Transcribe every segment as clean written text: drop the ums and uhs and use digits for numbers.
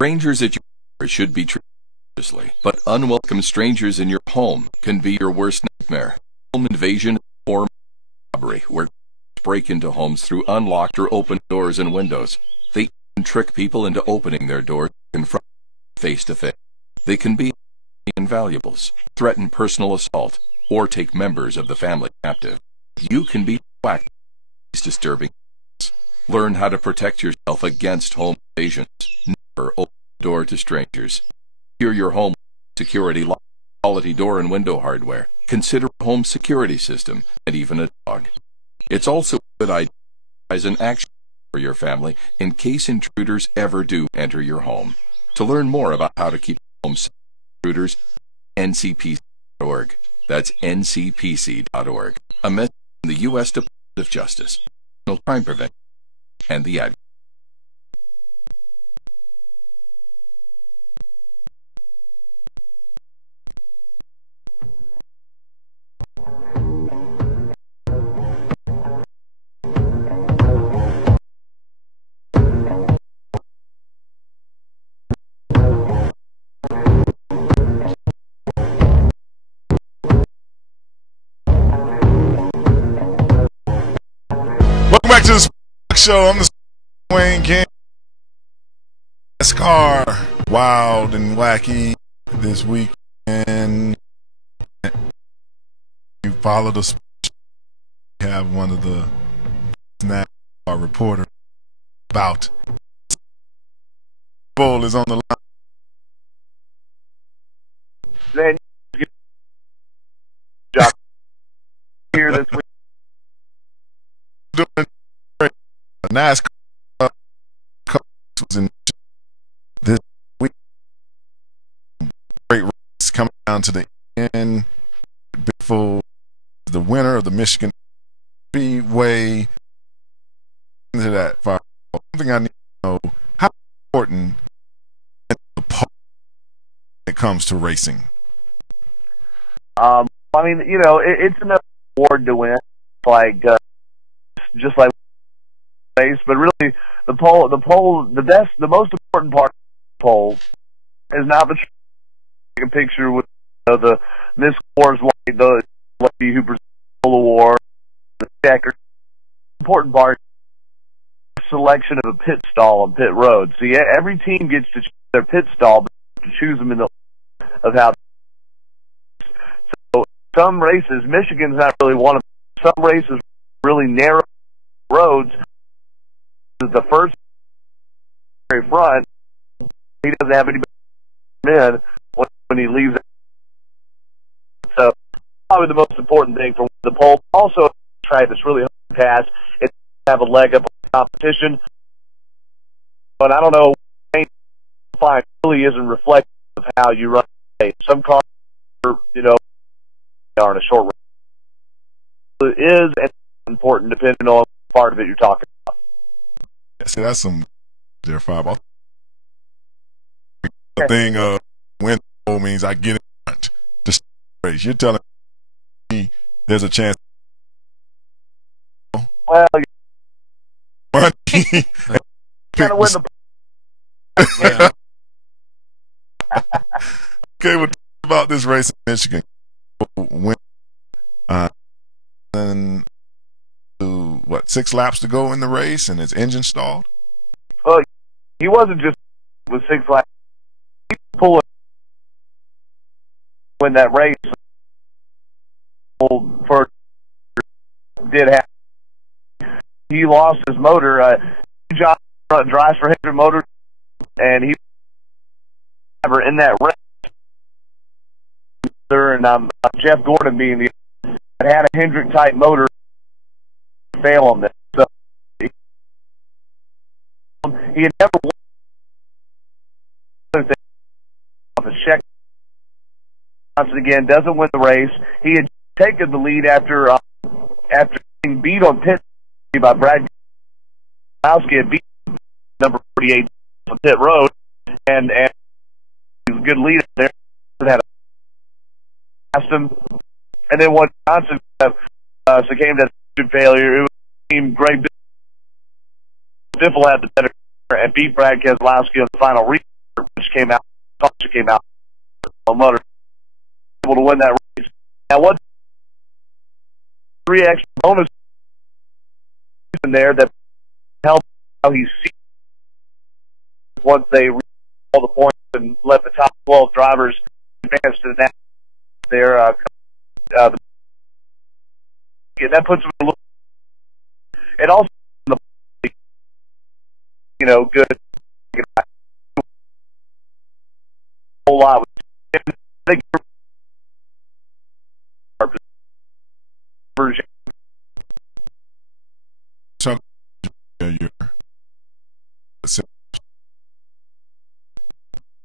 Strangers at your door should be treated seriously, but unwelcome strangers in your home can be your worst nightmare. Home invasion is a form of robbery, where break into homes through unlocked or open doors and windows. They even trick people into opening their doors and confront face to face. They can be invaluables, threaten personal assault, or take members of the family captive. You can be proactive in these disturbing acts. Learn how to protect yourself against home invasions. Never open the door to strangers. Secure your home with security lock, quality door and window hardware. Consider a home security system and even a dog. It's also a good idea to devise an action for your family in case intruders ever do enter your home. To learn more about how to keep home safe from intruders, ncpc.org. That's ncpc.org. A message from the U.S. Department of Justice, National Crime Prevention, and the Ad. Welcome back to the show. I'm the Wayne King. NASCAR, wild and wacky this week, and you follow the. We have one of the NASCAR reporters about. Bull is on the line. Then job here this week. Doing great. NASCAR was in this week. Great race coming down to the end. Before the winner of the Michigan Speedway. Into that far. Something I need to know: how important is the pole when it comes to racing? I mean, you know, it's another award to win, like just like race, but really the most important part of the pole is not the take a picture with the Miss Coors Light, the lady who presents the award, the checker. The important part is the selection of a pit stall on pit road. See, every team gets to choose their pit stall, but to choose them in the of how. So some races, Michigan's not really one of them. Some races really narrow roads. The first very front, he doesn't have anybody in when he leaves. So probably the most important thing for the pole. Also, try this really hard to pass. It's to have a leg up on the competition. But I don't know, fine really isn't reflective of how you run a race. Some cars, you know, are in a short race. It is important depending on what part of it you're talking about. Yeah, see, that's some there 5. The thing win means I get in front to race. You're telling me there's a chance. Well, kind of win the. Yeah. Okay, we'll talk about this race in Michigan. When and what 6 laps to go in the race, and his engine stalled. Well, he wasn't just with 6 laps. He was pulling when that race for did happen. He lost his motor. John drives for Hendrick Motors, and he was in that race. And Jeff Gordon being the that had a Hendrick type motor fail on this. So he had never won the check. Johnson again doesn't win the race. He had taken the lead after being beat on pit by Brad Keselowski had beat number 48 on pit road, and he was a good lead there. Had asked him, and then when Johnson came to failure, it was team Greg Biffle had the better and beat Brad Keselowski on the final restart. came out. Caution came out on Motor, able to win that race. Now, what 3 extra bonus in there that helped how he's seen once they reached all the points and let the top 12 drivers advance to the next. That puts him a little. It also, good. A whole lot. I think version. So,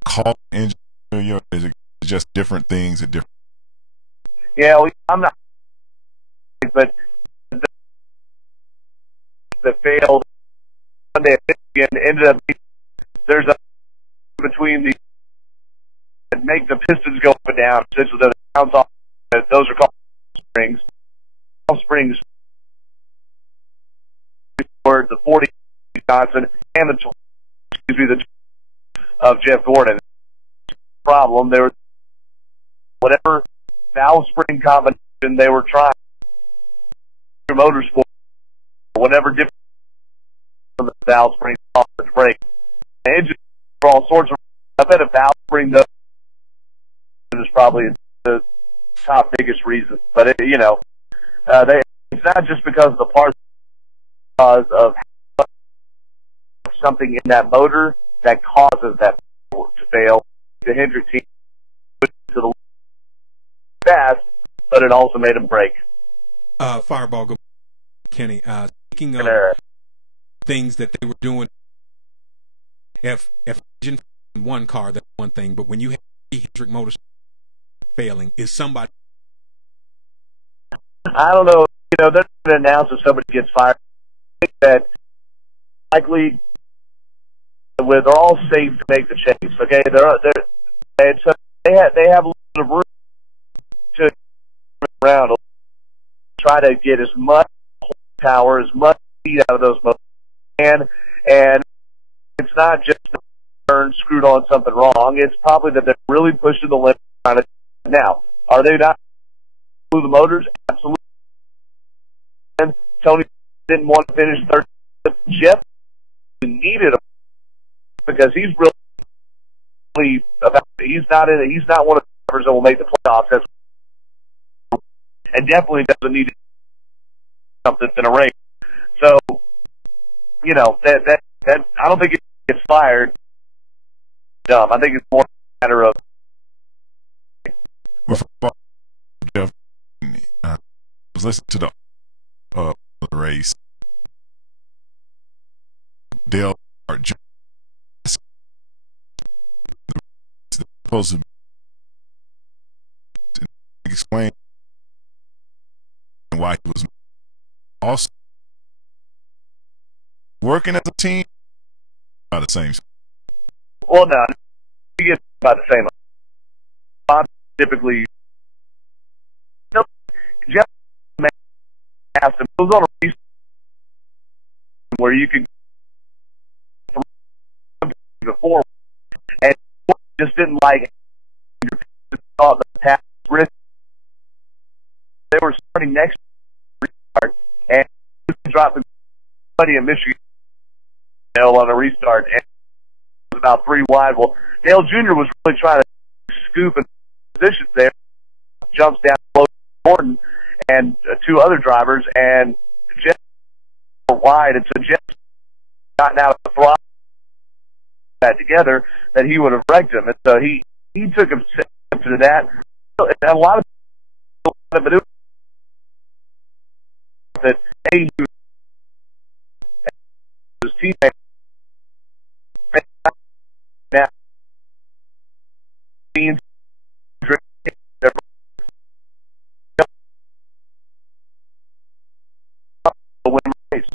call engine, is it just different things at different? Yeah, I'm not, but the failed Sunday at Michigan ended up being, there's a between the that make the pistons go up and down. So the bounce off, those are called springs. Springs for the 40 Johnson and the of Jeff Gordon. Problem there, whatever valve spring combination they were trying, motorsport, whatever different from the valve spring off the brake, engine for all sorts of. I bet a valve spring though is probably the top biggest reason, but it's not just because of the parts, because of something in that motor that causes that to fail. The Hendrick team to the fast, but it also made them break. Fireball, go, Kenny. Speaking of things that they were doing, if engine one car, that's one thing, but when you have Hendrick motors failing, is somebody? I don't know. They're going to announce if somebody gets fired. I think that likely, they're all safe to make the chase. Okay, they have a little bit of room to around, try to get as much power, as much speed out of those motors and it's not just screwed on something wrong. It's probably that they're really pushing the limit. Now, are they not through the motors? Absolutely. And Tony didn't want to finish third. Jeff needed him because he's really he's not one of the drivers that will make the playoffs, and definitely doesn't need something in a race. So, that I don't think it gets fired. Dumb. I think it's more a matter of. Jeff, I was listening to the race. Dale supposed to explain why he was also working as a team by the same. Well, no, you get about the same. Typically, Jeff asked him, it was on a race where you could before, and just didn't like thought the pass risk. They were starting next restart, and dropping somebody in Michigan on a restart, and it was about 3 wide. Well, Dale Jr. was really trying to scoop in positions there, jumps down below Gordon and 2 other drivers, and Jeff were wide, and so Jeff gotten out of the throttle that together that he would have wrecked him, and so he took him to that. And a lot of people that he was his teammate. Now, means win race.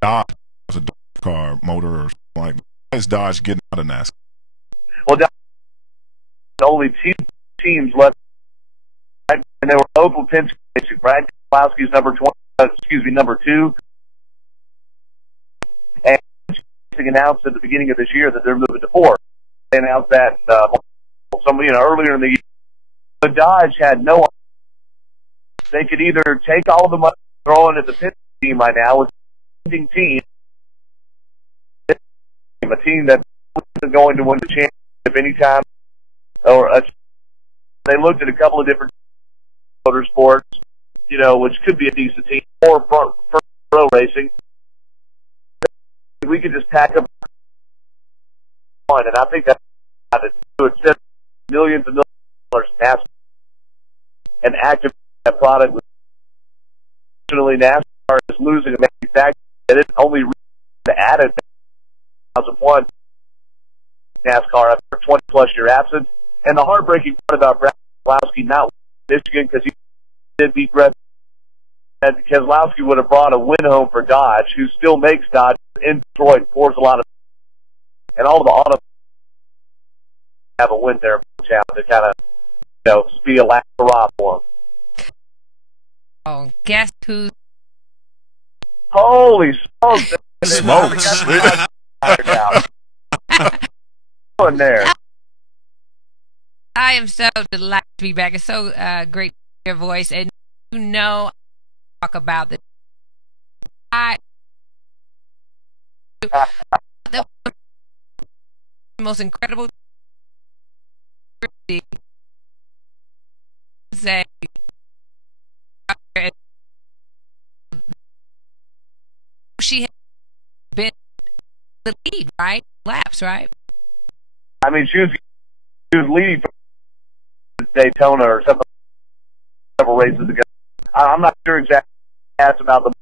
Dodge was a car motor or something like that. Why is Dodge getting out of NASCAR? Well, the only 2 teams left, and they were Opel Penske. Brad Keselowski's number 2. Racing announced at the beginning of this year that they're moving to 4. They announced that earlier in the year. But Dodge had no option. They could either take all the money thrown at the pit team right now with a team, a team that isn't going to win the championship anytime, they looked at a couple of different motorsports, which could be a decent team, or pro racing. We could just pack up one, and I think that's to accept millions and millions of dollars in NASCAR and activate that product. Unfortunately, NASCAR is losing a manufacturer that it only added 2001 NASCAR after a 20-plus year absence. And the heartbreaking part about Brad Keselowski not winning Michigan, because he did beat Brett, and Keselowski would have brought a win home for Dodge, who still makes Dodge in Detroit, pours a lot of, and all of the auto have a win there in town to kind of, be a last hurrah for him. Oh, guess who's... Holy smokes! Smokes! In there. I am so delighted to be back. It's so great to hear your voice. And I talk about this. The most incredible say she has been the lead, right? Laps, right? I mean, she was leading for Daytona or something, several races ago. I'm not sure exactly about the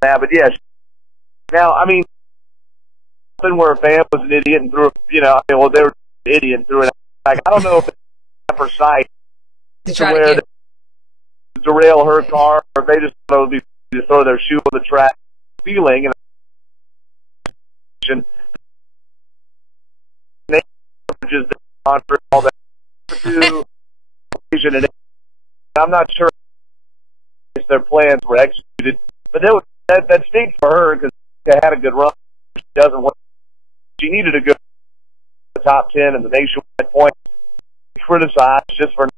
but yeah. Now, I mean, something where a fan was an idiot and threw, they were an idiot and threw it. Like, I don't know if it's for sight to where they derail her car, or if they just throw their shoe on the track, feeling and just all that. And I'm not sure if their plans were executed, but that stinks for her because she had a good run. She doesn't want. She needed to go to the top 10 in the nationwide points. Criticized just for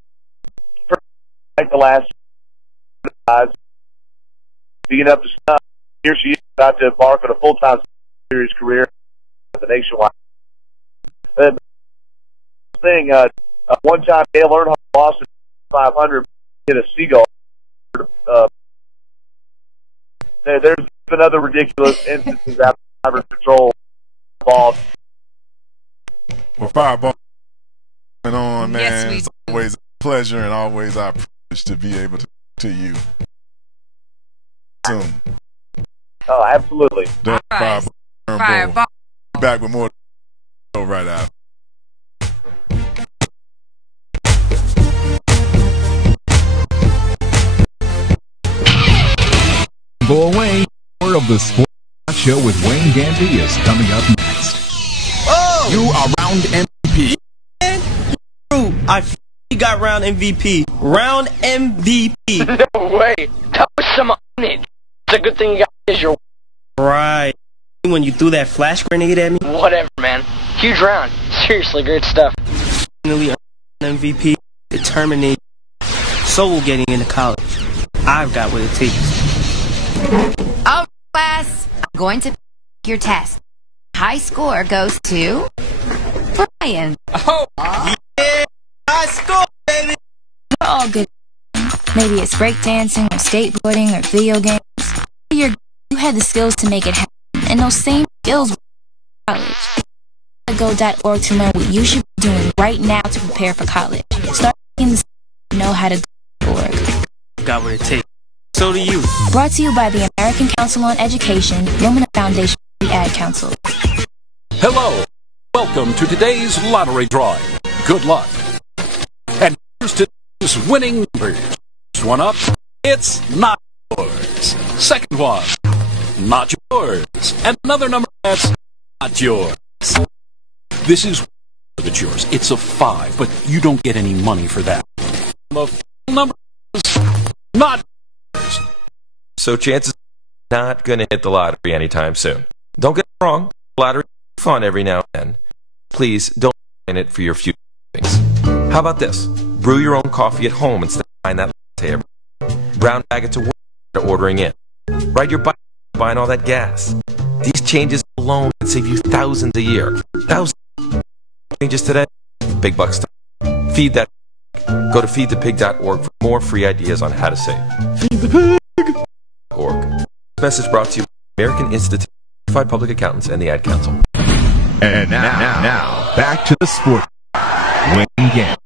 like the last being up to snuff. Here she is about to embark on a full-time series career at the nationwide. One time Dale Earnhardt lost at 500, hit a seagull. There's been other ridiculous instances out of driver control involved. Well, Fireball going on, man. Yes, it's always a pleasure and always our privilege to be able to you soon. Oh, absolutely. Right. Fireball. Back with more right after. Go away. More of the Sports Show with Wayne Gandy is coming up next. Oh! You are round MVP. I got round MVP. Round MVP. No way. That was some on it. It's a good thing you got is your Right. When you threw that flash grenade at me. whatever, man. Huge round. Seriously, great stuff. Finally MVP. Determination. Soul getting into college. I've got what it takes. All right, class, I'm going to your test. High score goes to Brian. Oh, yeah, high score, baby. We're all good. Maybe it's breakdancing or skateboarding or video games. You had the skills to make it happen, and those same skills were in college. Go.org to learn what you should be doing right now to prepare for college. Start making the know how to go.org. Got what it takes. So do you. Brought to you by the American Council on Education, Lumina Foundation, and the Ad Council. Hello. Welcome to today's lottery drawing. Good luck. And here's today's winning numbers. First one up, it's not yours. Second one, not yours. And another number that's not yours. This is that's yours. It's a 5, but you don't get any money for that. The final number is not. So chances not going to hit the lottery anytime soon. Don't get it wrong. Lottery fun every now and then, please don't in it for your future things. How about this? Brew your own coffee at home instead of buying that latte every day. Brown bag it to work instead of ordering in. Ride your bike instead of buying all that gas. These changes alone can save you thousands a year. Thousands. Changes today, big bucks time. Feed that. Go to feedthepig.org for more free ideas on how to save. Feed the pig. .org. This message brought to you by American Institute of Certified Public Accountants and the Ad Council. And now, back to the sport. Wayne Gandy.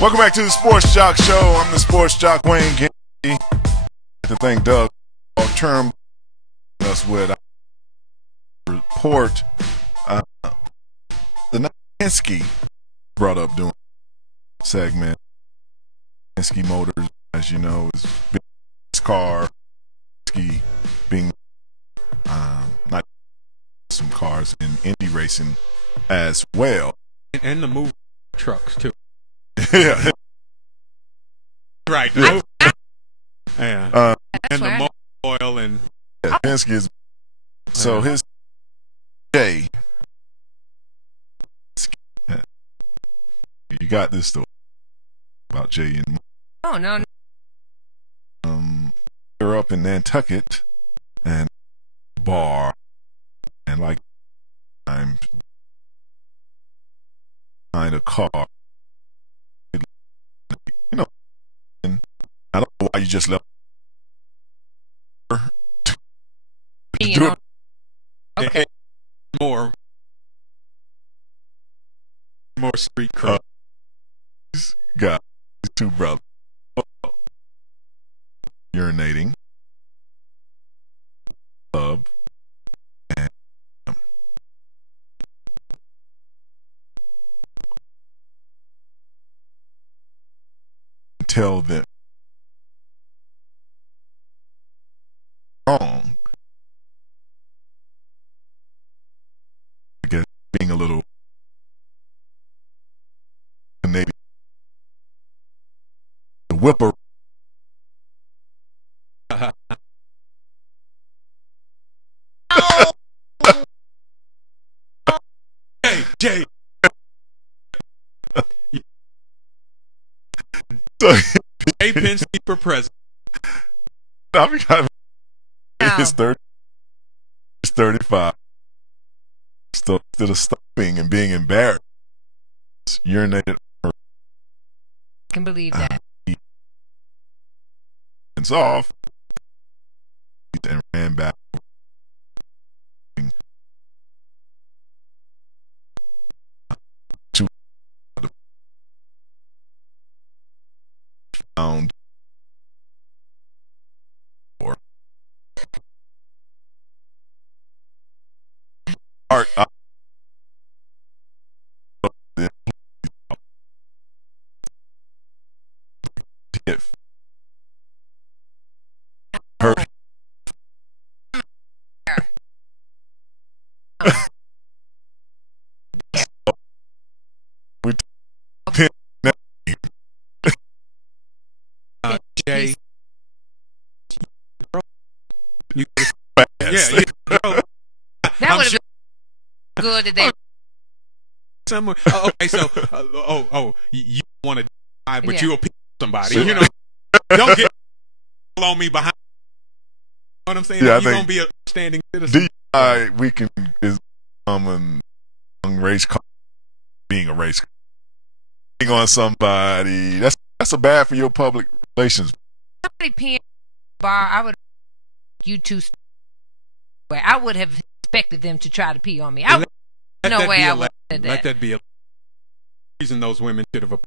Welcome back to the Sports Jock Show. I'm the Sports Jock Wayne Gandy. I have to thank Doug for term us with our report. The Penske brought up doing segment. Penske Motors, as you know, is his car. Penske being not some cars in Indy racing as well, and the move trucks too. Yeah. Right. Yeah. Yeah. And the motor oil and Penske is so his Jay. You got this story about Jay and Oh no. They're up in Nantucket and bar and like I'm behind a car. You know, and I don't know why you just left. Okay. More street cred. These guys, these two brothers, urinating, club, and tell them wrong. I guess being a little Canadian, the whipper. Jay. Jay Penske for president. He's 30. He's 35. Still, instead of stopping and being embarrassed, urinated. I can believe that. It's off and ran back. Found art. Her. We Jay. You, that would have been good that they. Somewhere. Okay, so you want to die, but you'll pick somebody. So, you know, don't get on me behind. You know what I'm saying? Yeah, you're gonna be a standing citizen. DI weekend is common race car, being a race car. Being on somebody that's a bad for your public relations. Somebody peeing bar, I would you two. I would have expected them to try to pee on me. I would, no way I would have said that. Let that be a reason those women should have way.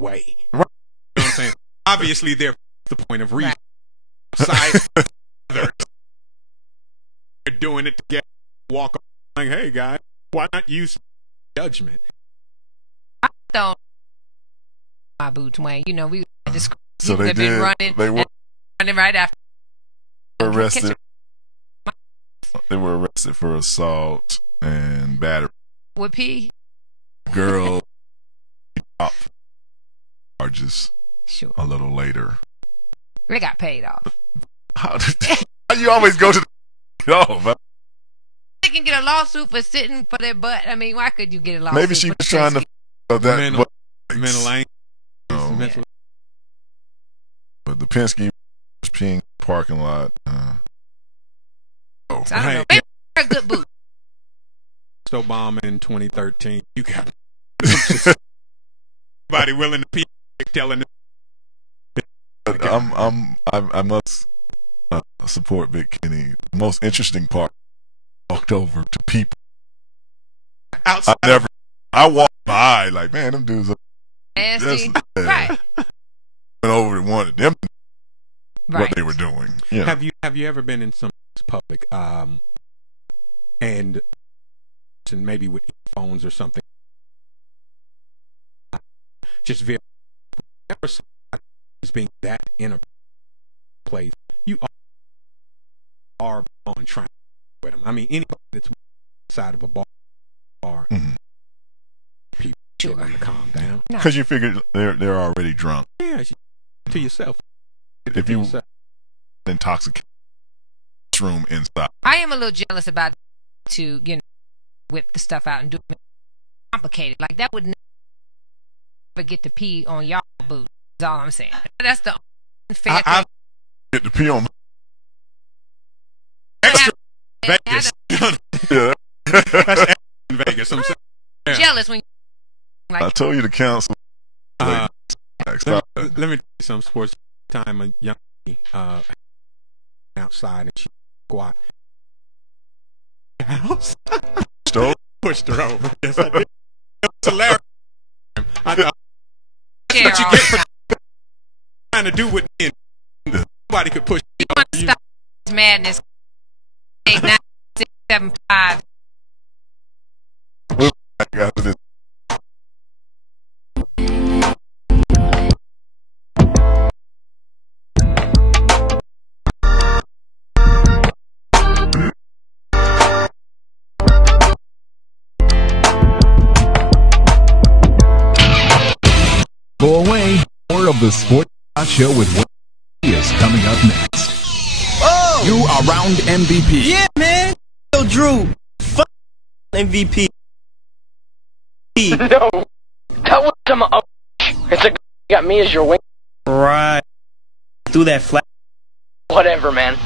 Right. You know what I'm saying? Obviously, they're the point of reason. Right. Others are doing it together. Walk up like, hey guys, why not use judgment? I don't my boots, Wayne. You know, we so they have did. Been running. They were running right after. arrested. They were arrested for assault and battery. With P? Girl off charges Sure. a little later. They got paid off. How you always go to the off? They can get a lawsuit for sitting for their butt. I mean, why could you get a lawsuit? Maybe she was trying to that mental but the Penske was peeing parking lot. I don't know. Maybe a good boot. Obama in 2013. You got everybody willing to pee, telling them. I must support Big Kenny. The most interesting part, walked over to people. Outside. I walked by like, man, them dudes are nasty. Right. Went over and wanted them to know Right. what they were doing. Yeah. Have you ever been in some public and maybe with earphones or something? Just very never somebody is being that in a place. You are on trying with them. I mean, anybody that's inside of a bar, people tell them to calm down Because you figure they're already drunk. Yeah, to yourself. If you intoxicated room inside. I am a little jealous about to whip the stuff out and do it complicated. Like that would never get to pee on y'all boot. That's all I'm saying. That's the unfair thing. I get to pee on extra Vegas. Yeah. That's extra in Vegas. I'm saying. Yeah. Jealous when you, I told you to cancel. Let me tell you some sports time. A young lady outside and she squat. House. Pushed her over. Yes, I did. It was hilarious. I know. That's what you get for trying to do with me. Nobody could push me over you. Stop this madness. 8, 9, 6, 7, 5. Go away. More of the Sports Show with Wayne is coming up next. Oh! You are round MVP. Yeah, man. Yo, Drew. Fuck MVP. No. That was some It's a you got me as your wing. Right. Through that flat. Whatever, man.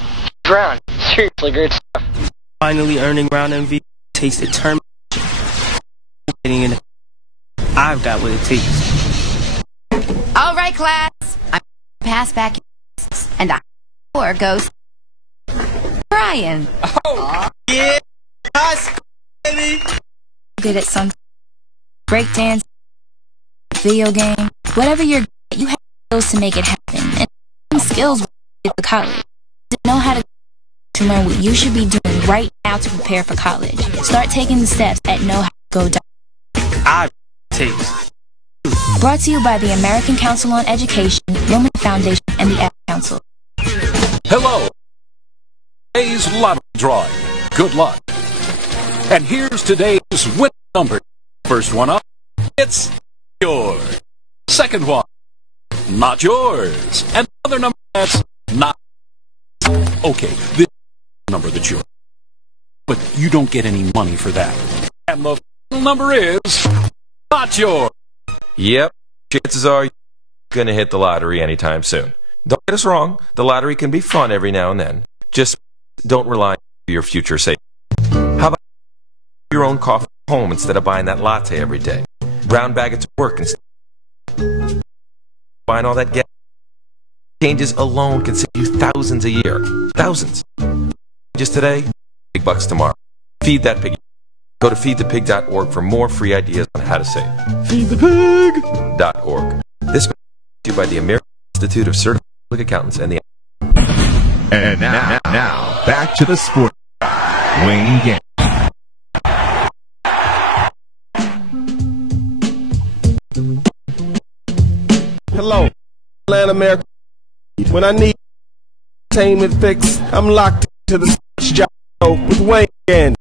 Drown. Seriously, great stuff. Finally earning round MVP takes determination. Getting in. I've got what it takes. All right, class. I'm pass back, and the score goes Brian. Oh, yeah, us, baby. Good at some breakdance, video game, whatever you're good at, you have skills to make it happen. And skills will get to college. To know how to learn what you should be doing right now to prepare for college. Start taking the steps at knowhowgo.com. I takes. Brought to you by the American Council on Education, Lumen Foundation, and the Ad Council. Hello. Today's lottery drawing. Good luck. And here's today's winning number. First one up, it's yours. Second one, not yours. And another number that's not. Okay, this number that's yours. But you don't get any money for that. And the final number is not yours. Yep, chances are you're going to hit the lottery anytime soon. Don't get us wrong, the lottery can be fun every now and then. Just don't rely on your future savings. How about your own coffee at home instead of buying that latte every day? Brown bag it to work instead of buying all that gas. Changes alone can save you thousands a year. Thousands. Just today, big bucks tomorrow. Feed that pig. Go to feedthepig.org for more free ideas on how to save. Feedthepig.org. This is brought to you by the American Institute of Certified Public Accountants and the. And now back to the sport. Wayne Gandy. Hello, Atlanta, America. When I need entertainment fix, I'm locked into the job. with Wayne Gandy.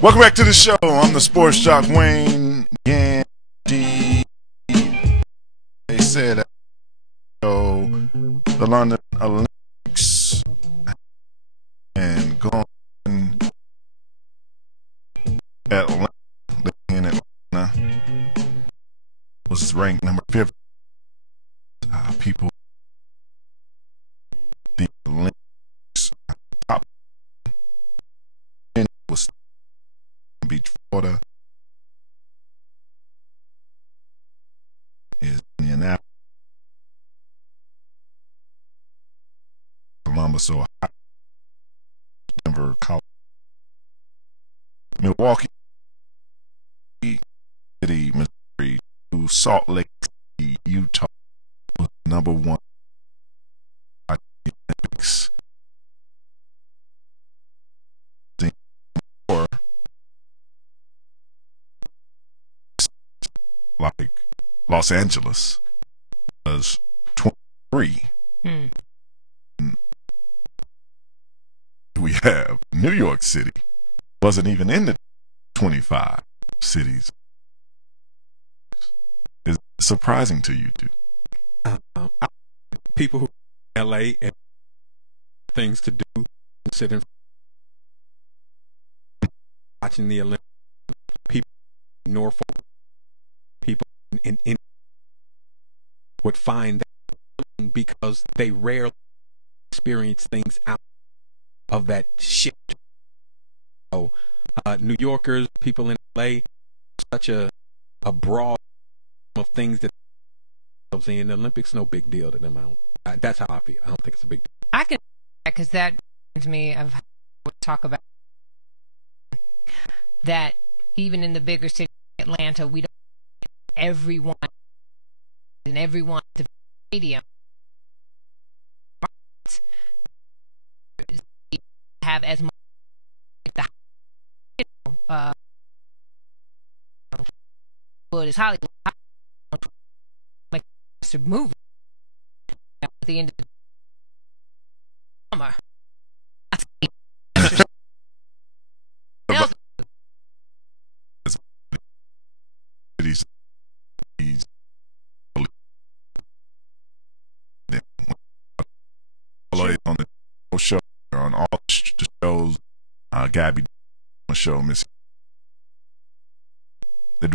Welcome back to the show. I'm the sports jock Wayne Gandy. They said that the London Olympics and going Atlanta in Atlanta was ranked number 50. People, the Olympics top was Beach, Florida, is Indianapolis, Columbus, Ohio, Denver, Colorado, Milwaukee City, Missouri, to Salt Lake City, Utah, was number one at the Olympics. Like Los Angeles was 23. We have New York City wasn't even in the 25 cities. Is it surprising to you, dude? People who in LA and things to do, sitting watching the Olympics, people in Norfolk, people in would find that because they rarely experience things out of that shift. So, New Yorkers, people in LA, such a broad of things that I'm saying. The Olympics, no big deal to them. That's how I feel. I don't think it's a big deal. I can, because that reminds me of how we talk about that even in the bigger city, Atlanta, we don't everyone and everyone at the stadium have as much like the as Hollywood make a movie at the end of the summer. On the show, on all the shows, Gabby on the show, Miss. I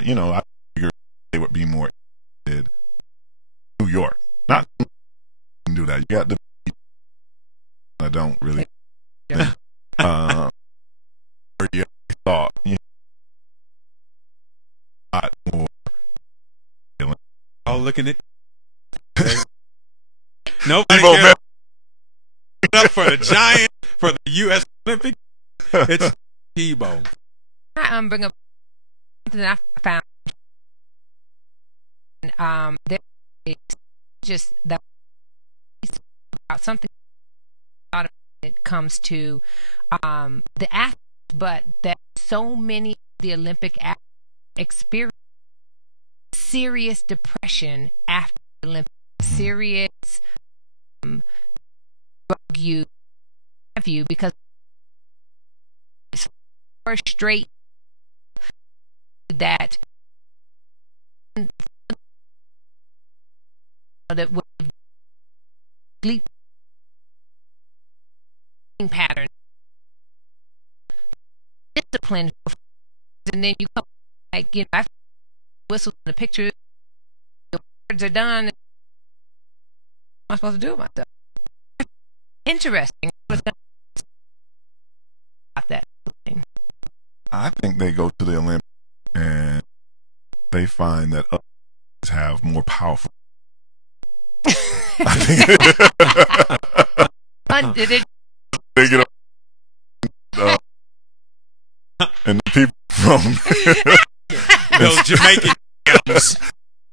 mean, I figured they would be more interested. New York, not do that. You got to. I don't really. You thought, a lot more. Oh, looking at. Nobody cares up for the Giant, for the U.S. Olympic. It's Tebow. I bring up something I found. There is just that about something when it comes to the athletes, but that so many of the Olympic athletes experience serious depression after the Olympics, serious drug use, because it's straight that with sleep pattern, discipline, and then you come after whistles and the pictures, the words are done. What am I supposed to do with myself? Interesting. About that thing. I think they go to the Olympics and they find that others have more powerful. I think they get up, and the people from those Jamaican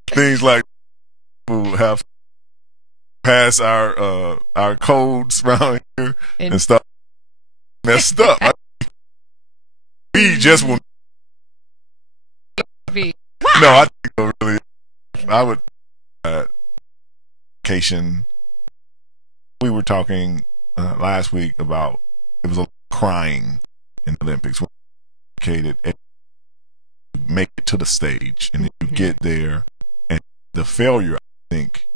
things like who have passed our codes around here and stuff messed up. We just will. No, I think really, I would vacation we were talking last week about it was a lot of crying in the Olympics when you make it to the stage and then you get there and the failure, I think,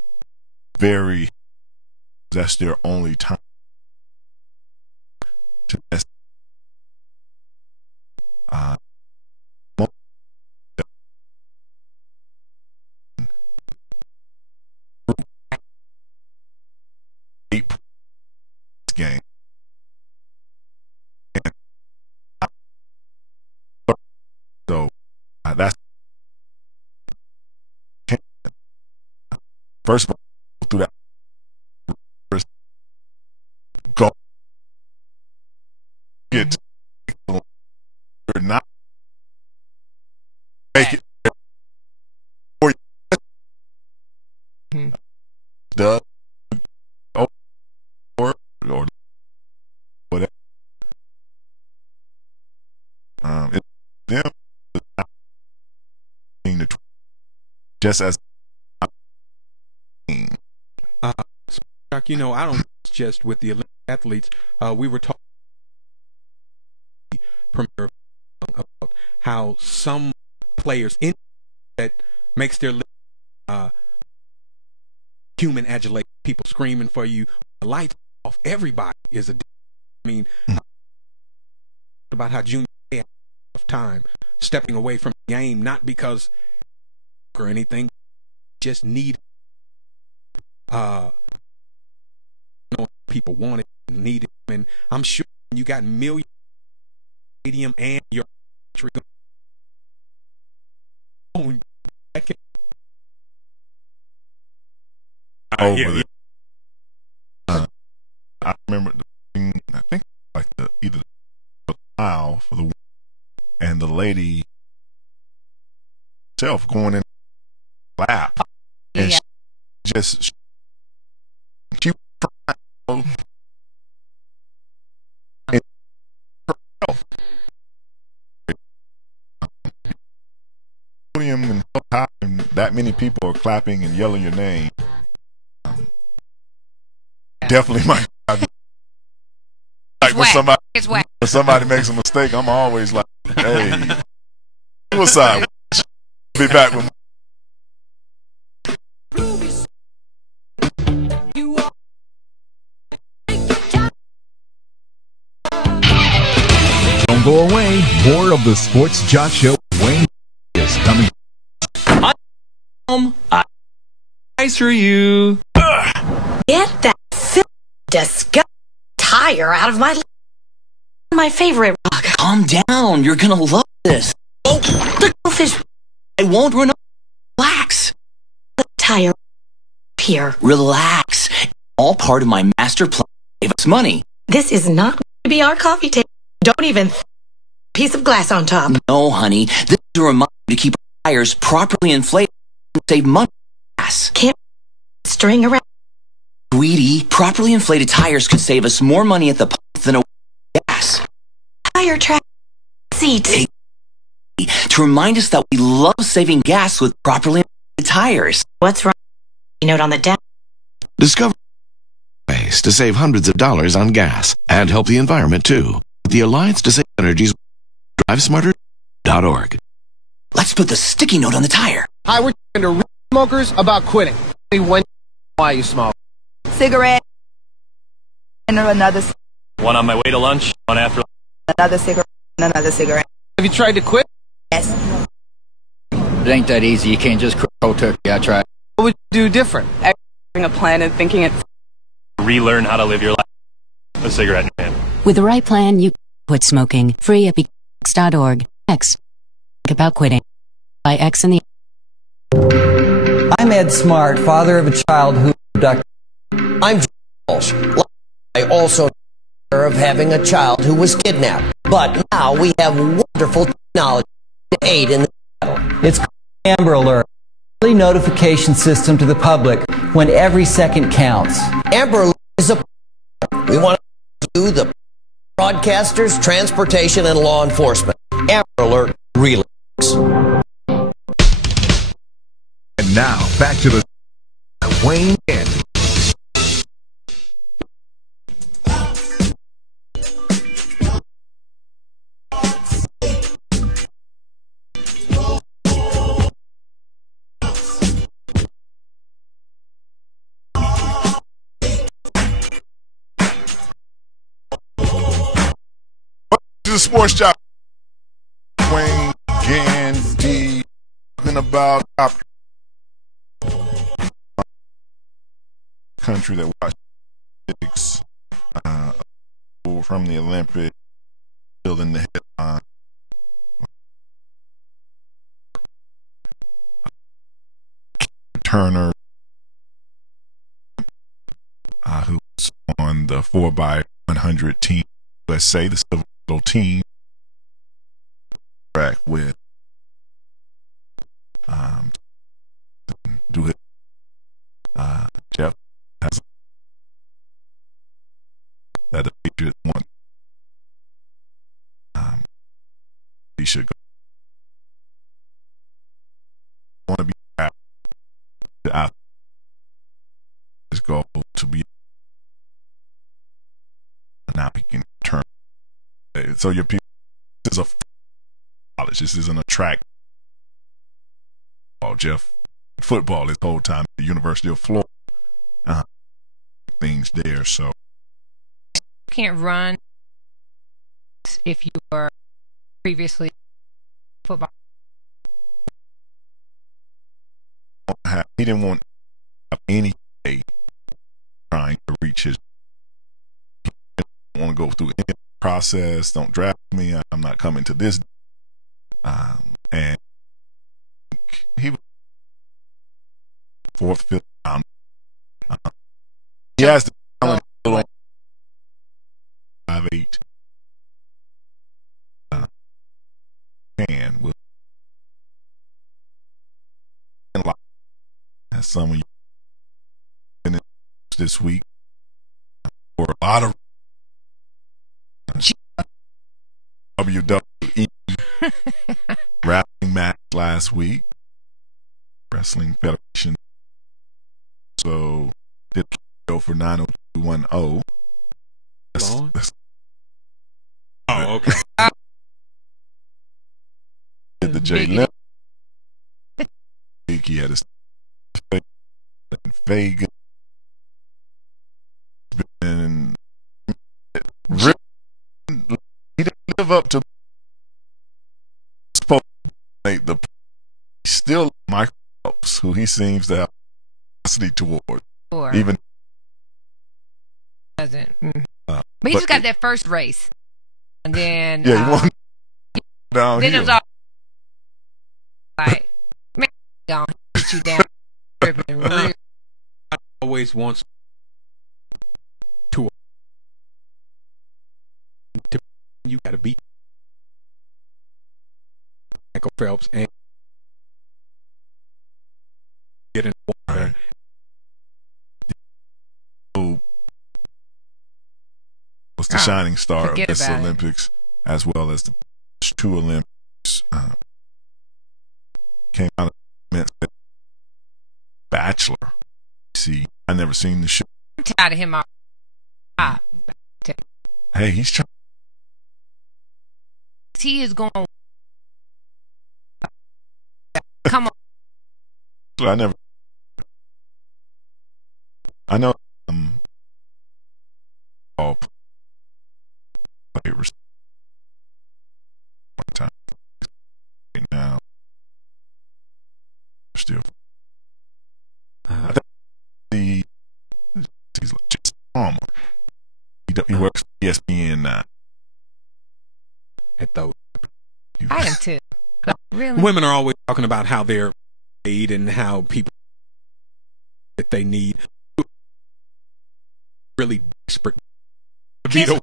that's their only time to test. Game. And so that's first of all, through that first go get or not make it or the or whatever. It's them just as you know, I don't just with the Olympic athletes. We were talking about how some players in that makes their human adulation, people screaming for you, the lights off, everybody is a. I mean, about how Junior of time stepping away from the game, not because or anything, just need. People want it, need it, and I'm sure you got millions stadium and your country. I remember I think like either the mile for the and the lady herself going in the lap and she was trying and herself podium and that many people are clapping and yelling your name. Definitely might like when somebody makes a mistake, I'm always like, hey, suicide. Be back with Don't go away. More of the Sports Jock Show. Wayne is coming. Nice for you. Get that disgusting tire out of my favorite rock. Calm down. You're gonna love this. Oh, the goldfish. I won't run up. Relax. The tire here. Relax. All part of my master plan to save us money. This is not going to be our coffee table. Don't even piece of glass on top. No, honey. This is a reminder to keep our tires properly inflated and save money. Gas. Can't string around. Sweetie, properly inflated tires could save us more money at the pump than a gas. Tire track seat. To remind us that we love saving gas with properly inflated tires. What's wrong? Note on the dash. Discover ways to save hundreds of dollars on gas and help the environment too. The Alliance to Save Energy's DriveSmarter.org. Let's put the sticky note on the tire. Hi, we're talking to real smokers about quitting. Why you smoke? Cigarette and another. One on my way to lunch, one after. Another cigarette and another cigarette. Have you tried to quit? Yes. It ain't that easy. You can't just quit cold turkey. I tried. What would you do different? Having a plan and thinking it. Relearn how to live your life. A cigarette in your hand. With the right plan, you quit smoking. Free at X.org. X. Think about quitting. By X in the. I'm Ed Smart, father of a child who abducted. I'm Walsh. I also care of having a child who was kidnapped. But now we have wonderful technology to aid in the battle. It's called Amber Alert, a notification system to the public when every second counts. Amber Alert is a. We want to do the broadcasters, transportation, and law enforcement. Amber Alert really works. And now back to the Wayne Gandy. the Sports Job. Wayne Gandy talking about country that watches from the Olympics, building the headline. Turner, who's on the 4x100 team, USA, the silver medal team, track with do it. Jeff has that the Patriots want. He should go. Want to be out. His goal to be. Now he can turn. So your people. This is a college. This isn't a track. Oh, Jeff. Football this whole time at the University of Florida. Things there, so you can't run if you were previously football. He didn't want any day trying to reach his. He didn't want to go through any process. Don't draft me. I'm not coming to this. And he was fourth, fifth round. He has the talent 5'8". Will as some of you in this week for a lot of WWE wrestling match last week. Wrestling Federation. So did go for 90210. Oh, okay. Did the Jay Leno. He had his in Vegas. And he didn't live up to the still Michael Phelps, who he seems to have capacity toward. Sure. Even doesn't. But he just got that first race, and then he won down then here. it was all like, man, gonna hit you down. Always wants to you got to beat Michael Phelps and get in water. Who was the shining star of this Olympics, as well as the two Olympics came out of Bachelor. See, I never seen the show. I'm tired of him. Hey, he's trying. He is going. Come on. I know. All players. One time. Right now. Still. I think he's just Palmer. He works for ESPN now. At those. I am too. Really? Women are always talking about how they're paid and how people that they need really desperate to be the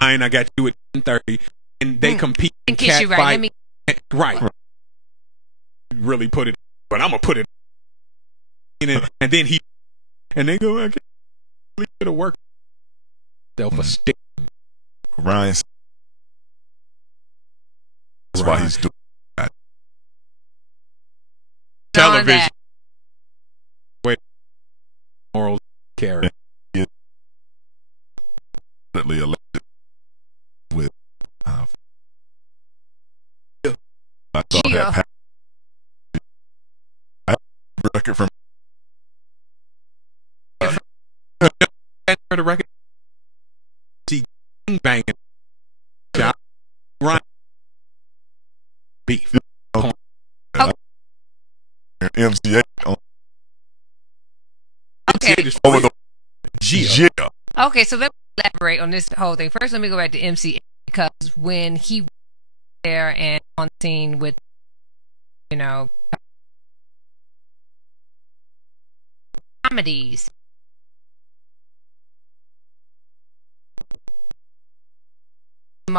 I got you at 10:30 and they compete in kiss you right. Right. Really put it, but I'm gonna put it in, and then they go, I can't really get to work. Self-esteem. Ryan. That's why he's doing that. Television. Wait. Moral care. Definitely elected with. I saw that. I have a record from. The record. beef. MCA. Okay. Over the yeah. Okay, so let me elaborate on this whole thing. First, let me go back to MCA, because when he was there and on the scene with, comedies.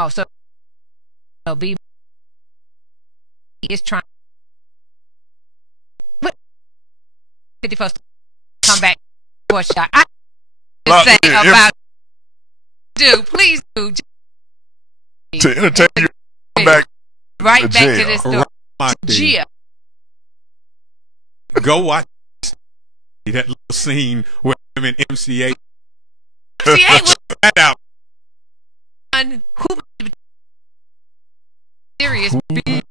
So, B is trying. 51st come back. Sports shot. I just say about please do to entertain you. Come back right back jail. to this story. Gia. Go watch that little scene with him in MCA. MCA was that out. Who serious B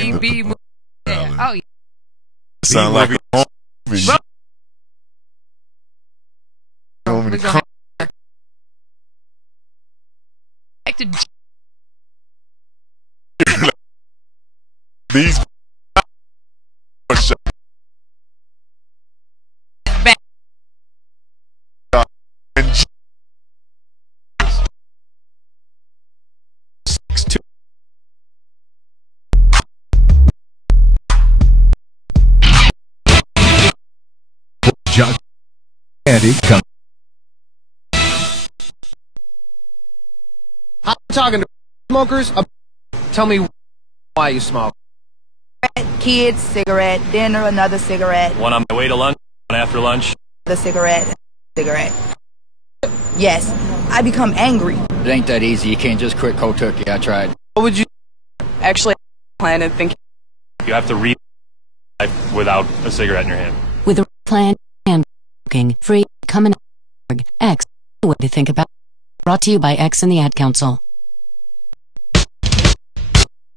movie. Oh yeah. Sound like a movie. These John Andy come. I'm talking to smokers. Tell me why you smoke. Kids, cigarette, dinner, another cigarette. One on my way to lunch, one after lunch. The cigarette. Yes, I become angry. It ain't that easy. You can't just quit cold turkey. I tried. What would you? Actually, plan and think. You have to read life without a cigarette in your hand. With a plan and smoking free, come in. X. What to think about. Brought to you by X and the Ad Council.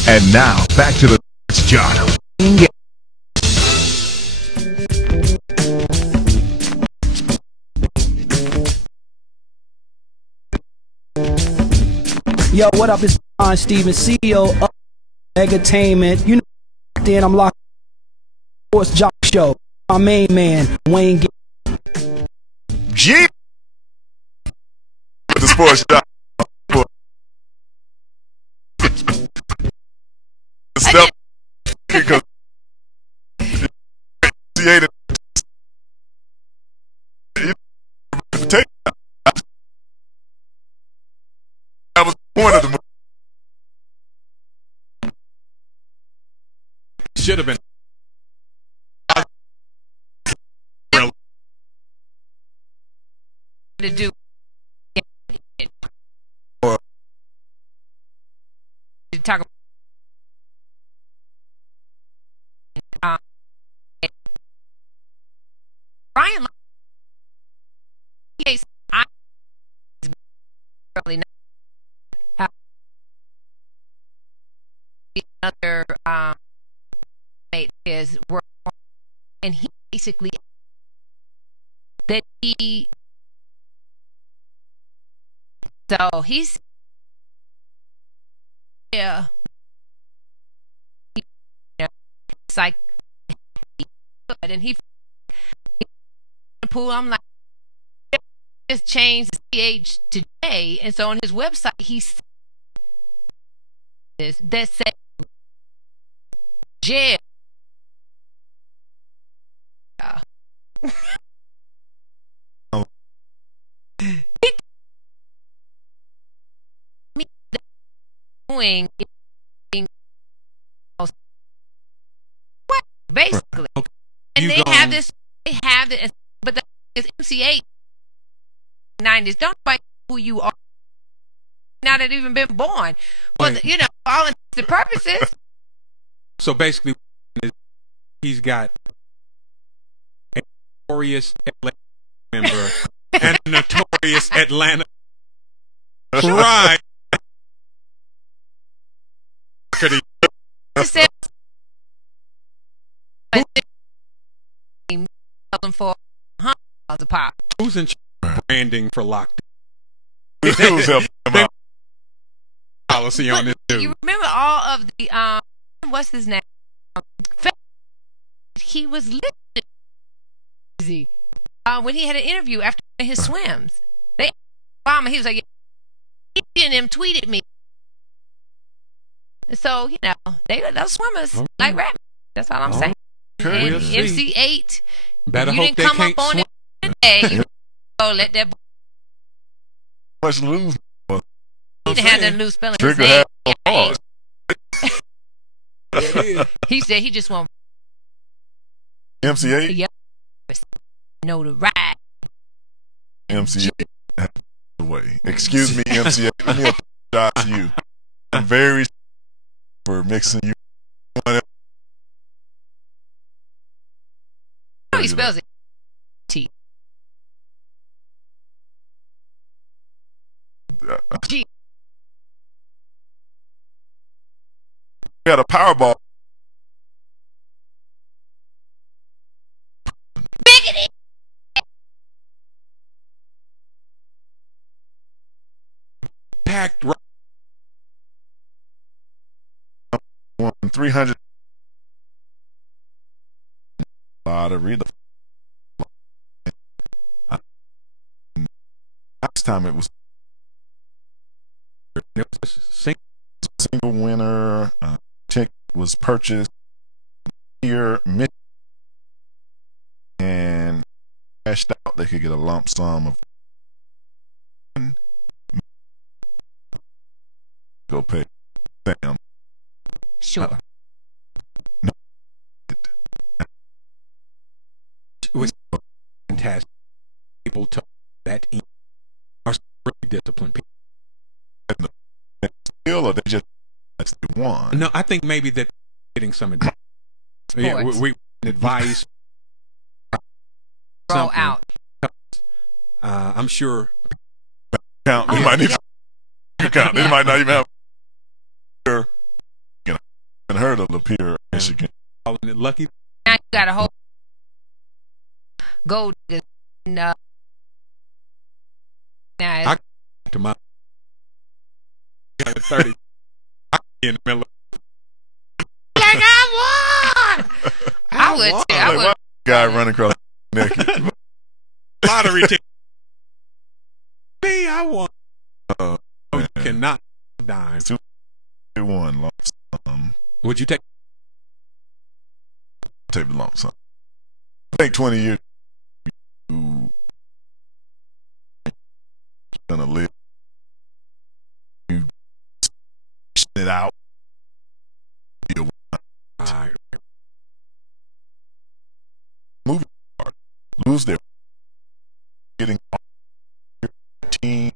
And now back to the John. Yo, what up? It's John Stevens, CEO of Megatainment. You know, then I'm locked. Sports Jock Show. My main man, Wayne. G. The Sports Jock. Step because that was the point of the movie. Should have been. To do. To talk about. Brian, I really not another mate is work, and he basically that he so he's it's like and he pool. I'm like, just changed the CH to J, and so on his website he said this that said jail. Doing what basically, okay. And they have this. They have it, but the MCA 90s. Don't fight who you are. Not that even been born, but all intents and purposes. So basically, he's got a notorious Atlanta member and a notorious Atlanta right. For $100 a pop. Who's in charge of branding for lockdown? Who's helping them out? Policy on this dude. You remember all of the what's his name? He was lazy when he had an interview after his swims. They Obama, he was like, he and him tweeted me. So, you know, those swimmers like rap. That's all I'm saying. Okay, And we'll see. MC8, Better you hope didn't they come can't up on swim. it today. Oh, let that boy Much lose. he done had that loose spelling his Trigger name. had He said he just want MC8. know the ride. MC8 had the way. Excuse me, MC8. Let me apologize to you. I'm very sorry for mixing you. How he spells it? T. G. We had a Powerball. Biggity. Packed. Won 300. Lottery. Last time it was a single winner. Ticket was purchased here, and cashed out. They could get a lump sum of go pay Sam. Sure. It was fantastic. People to that are really disciplined people. Still, or they just they won. No, I think maybe that getting some advice. Yeah, we advise. Roll out. I'm sure. Count. They might need to count. They might not even have. You know, and heard of Lapeer, Michigan. Calling it lucky. Now you got a whole gold. Now I to my 30. In the middle. Like I won. I would too. I would. Guy running across naked. Lottery ticket. Me, I won. You cannot dime. 2-1 lump sum. Would you take? Take the lump sum. Take 20 years. You gonna live. You it out. Movie part. Lose their getting team.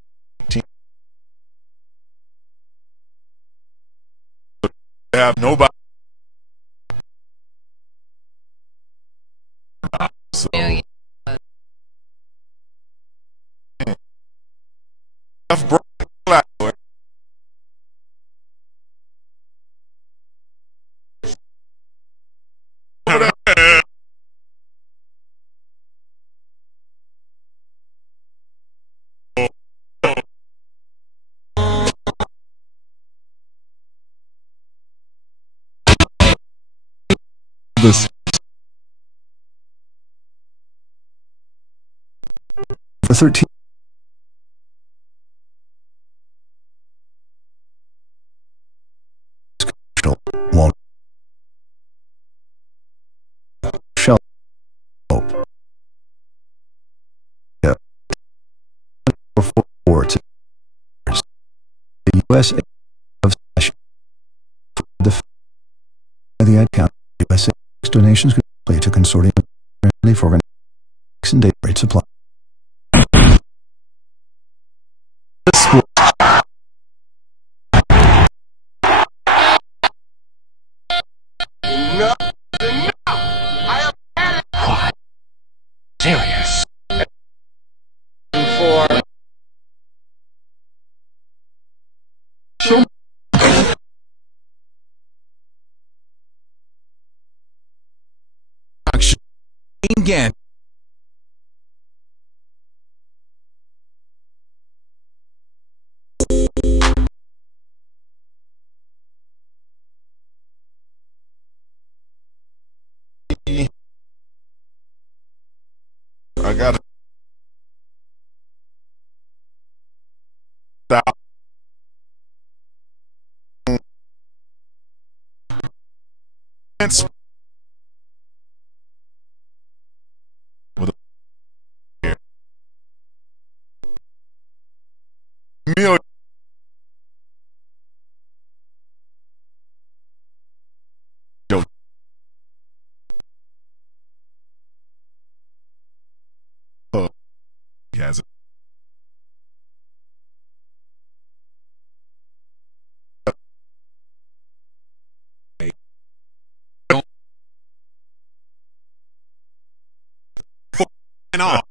Have nobody. So. This for 13. Shell hope. Yeah. For the U.S. of session the ad count USA donations could play to consortium for and data rate supply. Serious. Again. I got stop. With a million. He has it. And all.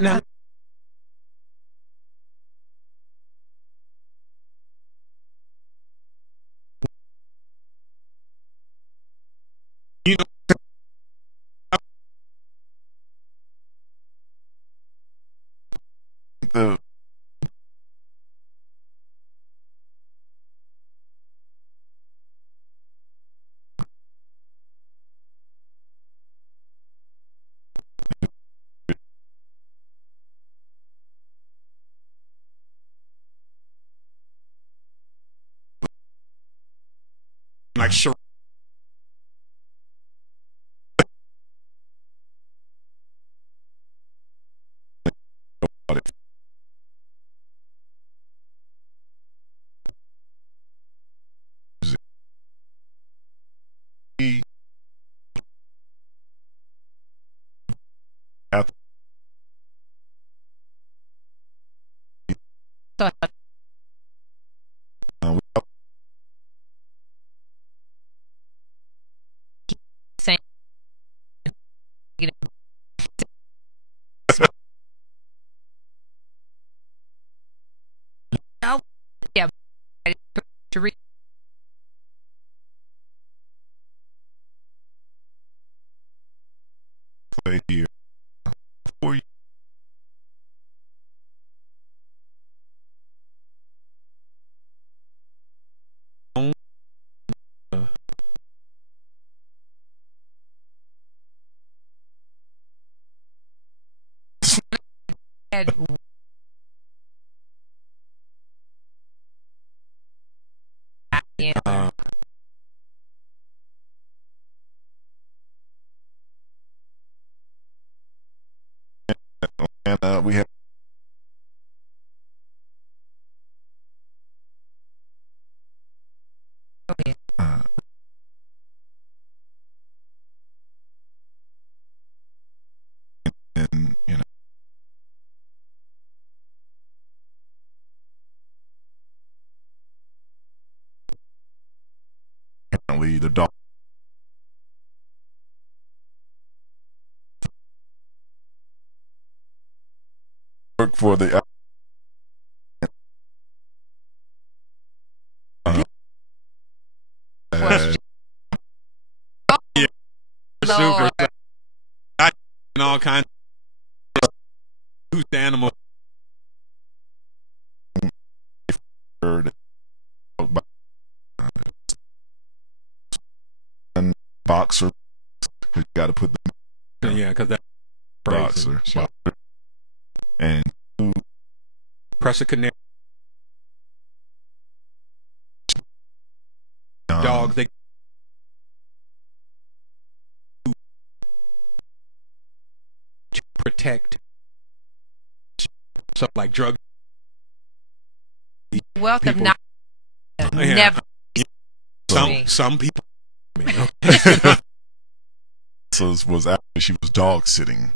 Now, you know, the like sure. Yeah, to read. Play here for you. And we have and you know apparently the dog work for the Super. And all kinds of loose animals. And boxer, you got to put them. Yeah, because that boxer, and pressure canary dogs. They to protect something like drug. Wealth of People- knowledge. Yeah. Never. Some people. So it was after she was dog sitting.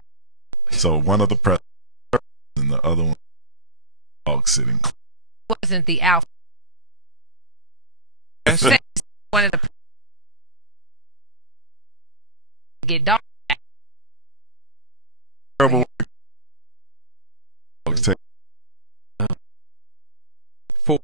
So one of the press and the other one dog sitting. Wasn't the alpha. Yes. One of the get dog. Terrible. For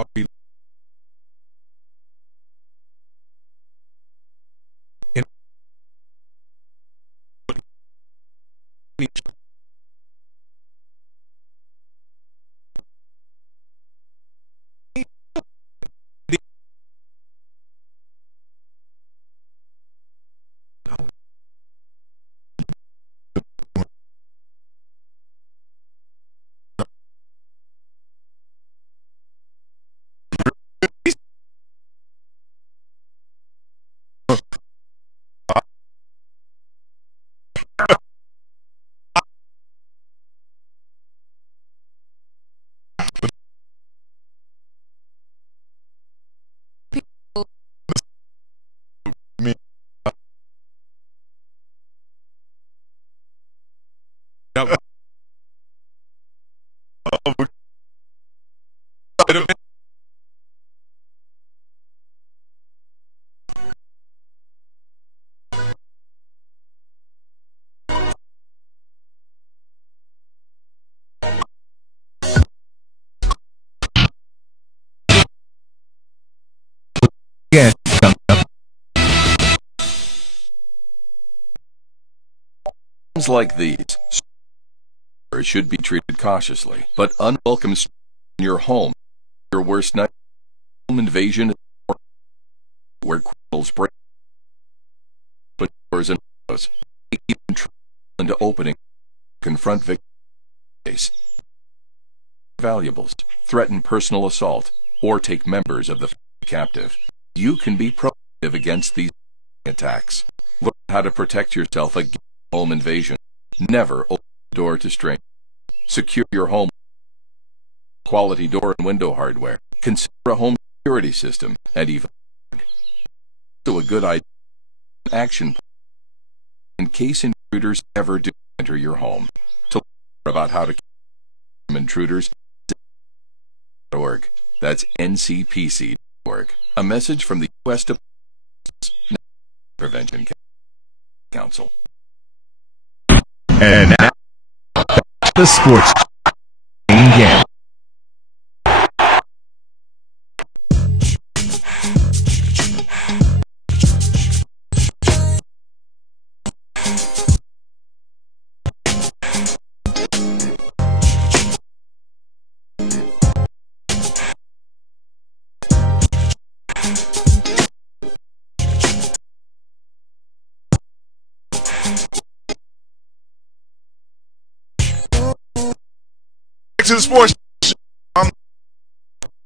ought to be Things like these should be treated cautiously, but unwelcome in your home, your worst night, home invasion, where criminals break doors and windows, even into opening, confront victims, valuables, threaten personal assault, or take members of the family captive. You can be proactive against these attacks. Learn how to protect yourself against home invasion. Never open the door to strangers. Secure your home with quality door and window hardware. Consider a home security system and even a good idea action plan in case intruders ever do enter your home. To learn about how to keep from intruders, .org. That's ncpc.org. A message from the U.S. Department of Prevention Council. And now, the sports game. To the sports. I'm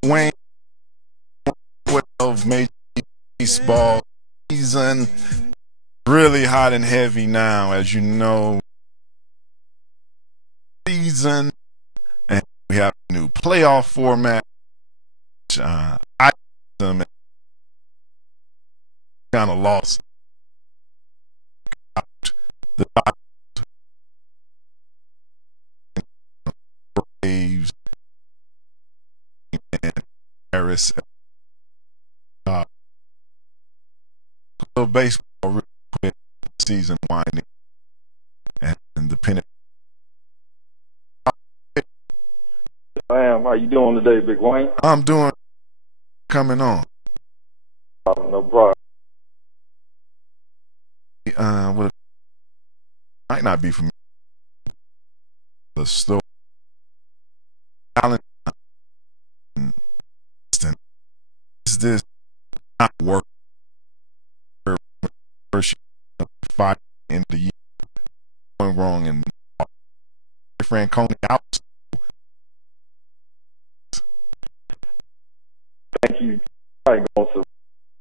Wayne. 12 Major League Baseball season. Really hot and heavy now, as you know. Season, and we have a new playoff format. I kind of lost the Braves and Harris. So baseball real quick, season winding, and the pennant. I am. How you doing today, Big Wayne? I'm doing. Coming on. No problem. What might not be for me. The story. Is this not work? First 5 in the year going wrong, and Franconi out. Thank you. Probably going to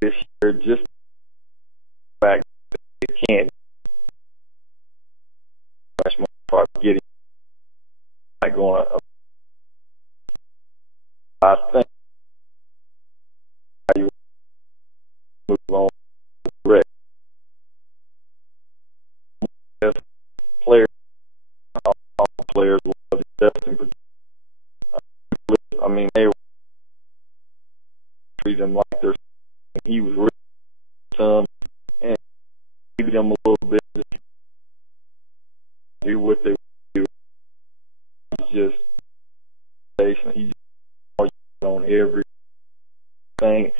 this year just back they can't much more part getting like going. I think you move on. Correct. Players, all players was testing. I mean, they were treating them like they're. He was really tough and maybe them a little bit. Do what they do. It's just he just on every everything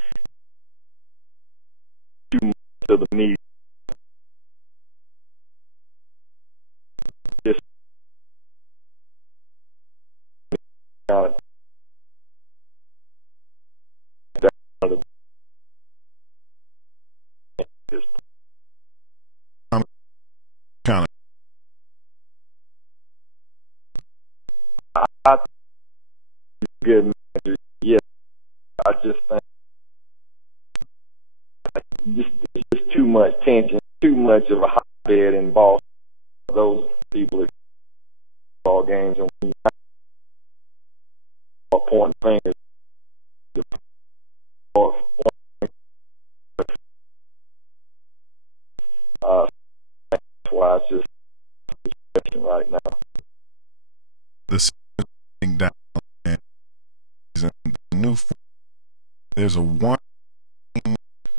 too much to the media. Just kind of kind of. I think he's a good manager. Yeah, I just think it's just too much tension, too much of a hotbed in Boston. Those people at ball games, and when you pointing fingers, that's why it's just right now. The thing down and the new. There's a one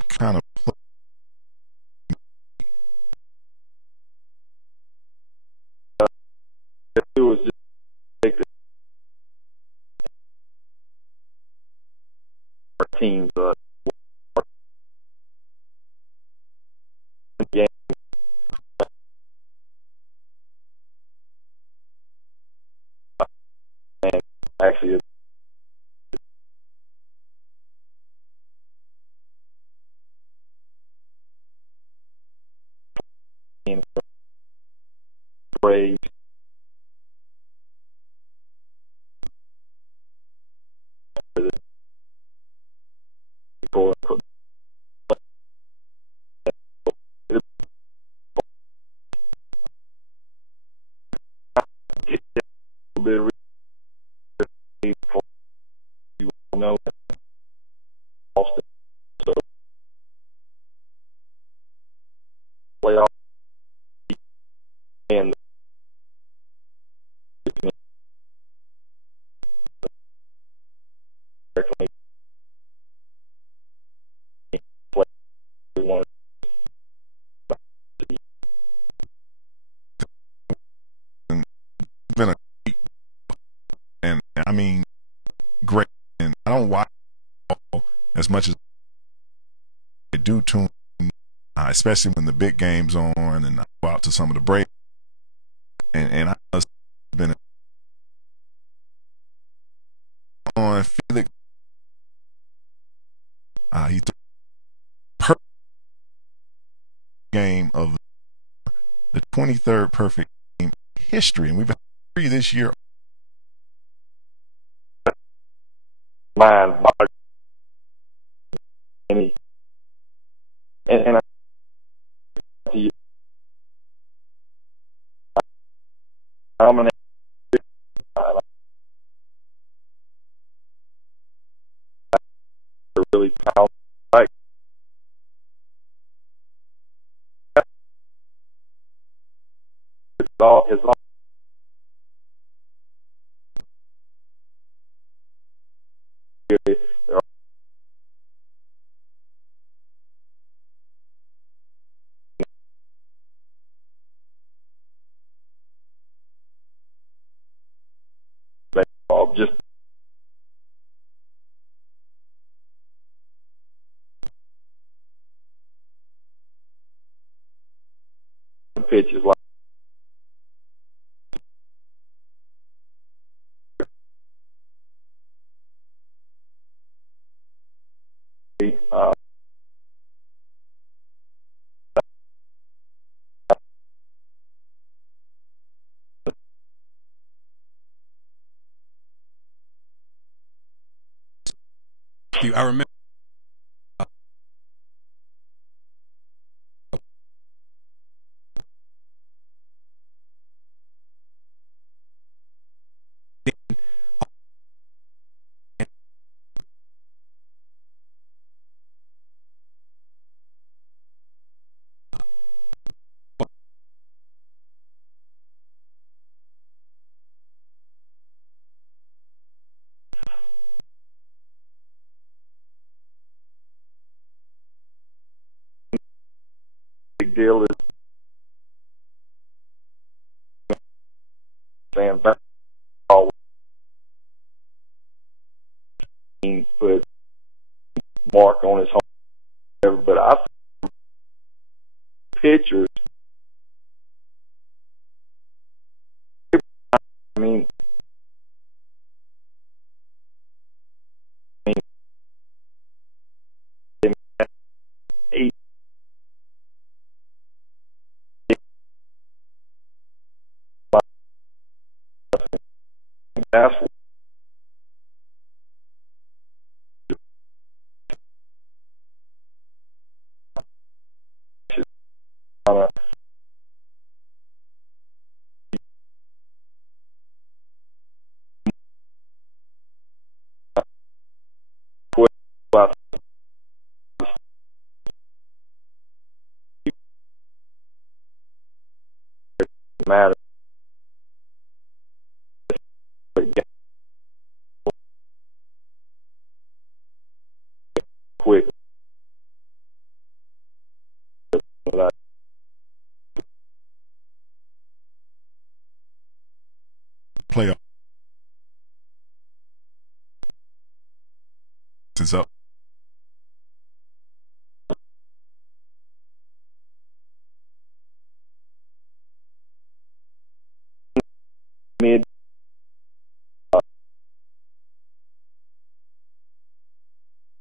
kind of play. It was just take the our teams game. And actually Braves. You know, Austin. So playoff and been a and I mean great, and I don't watch as much as I do tune, especially when the big game's on, and I go out to some of the Braves, and I must have been on Felix. He threw perfect game of the 23rd perfect game in history, and we've had 3 this year. Mind boggling. And I'm really powerful. Like, it's all just pitches like I remember big deal is saying basketball, but mark on his home. But I think pitchers, I mean, that's matter. Quick. Playoff is up. Mid.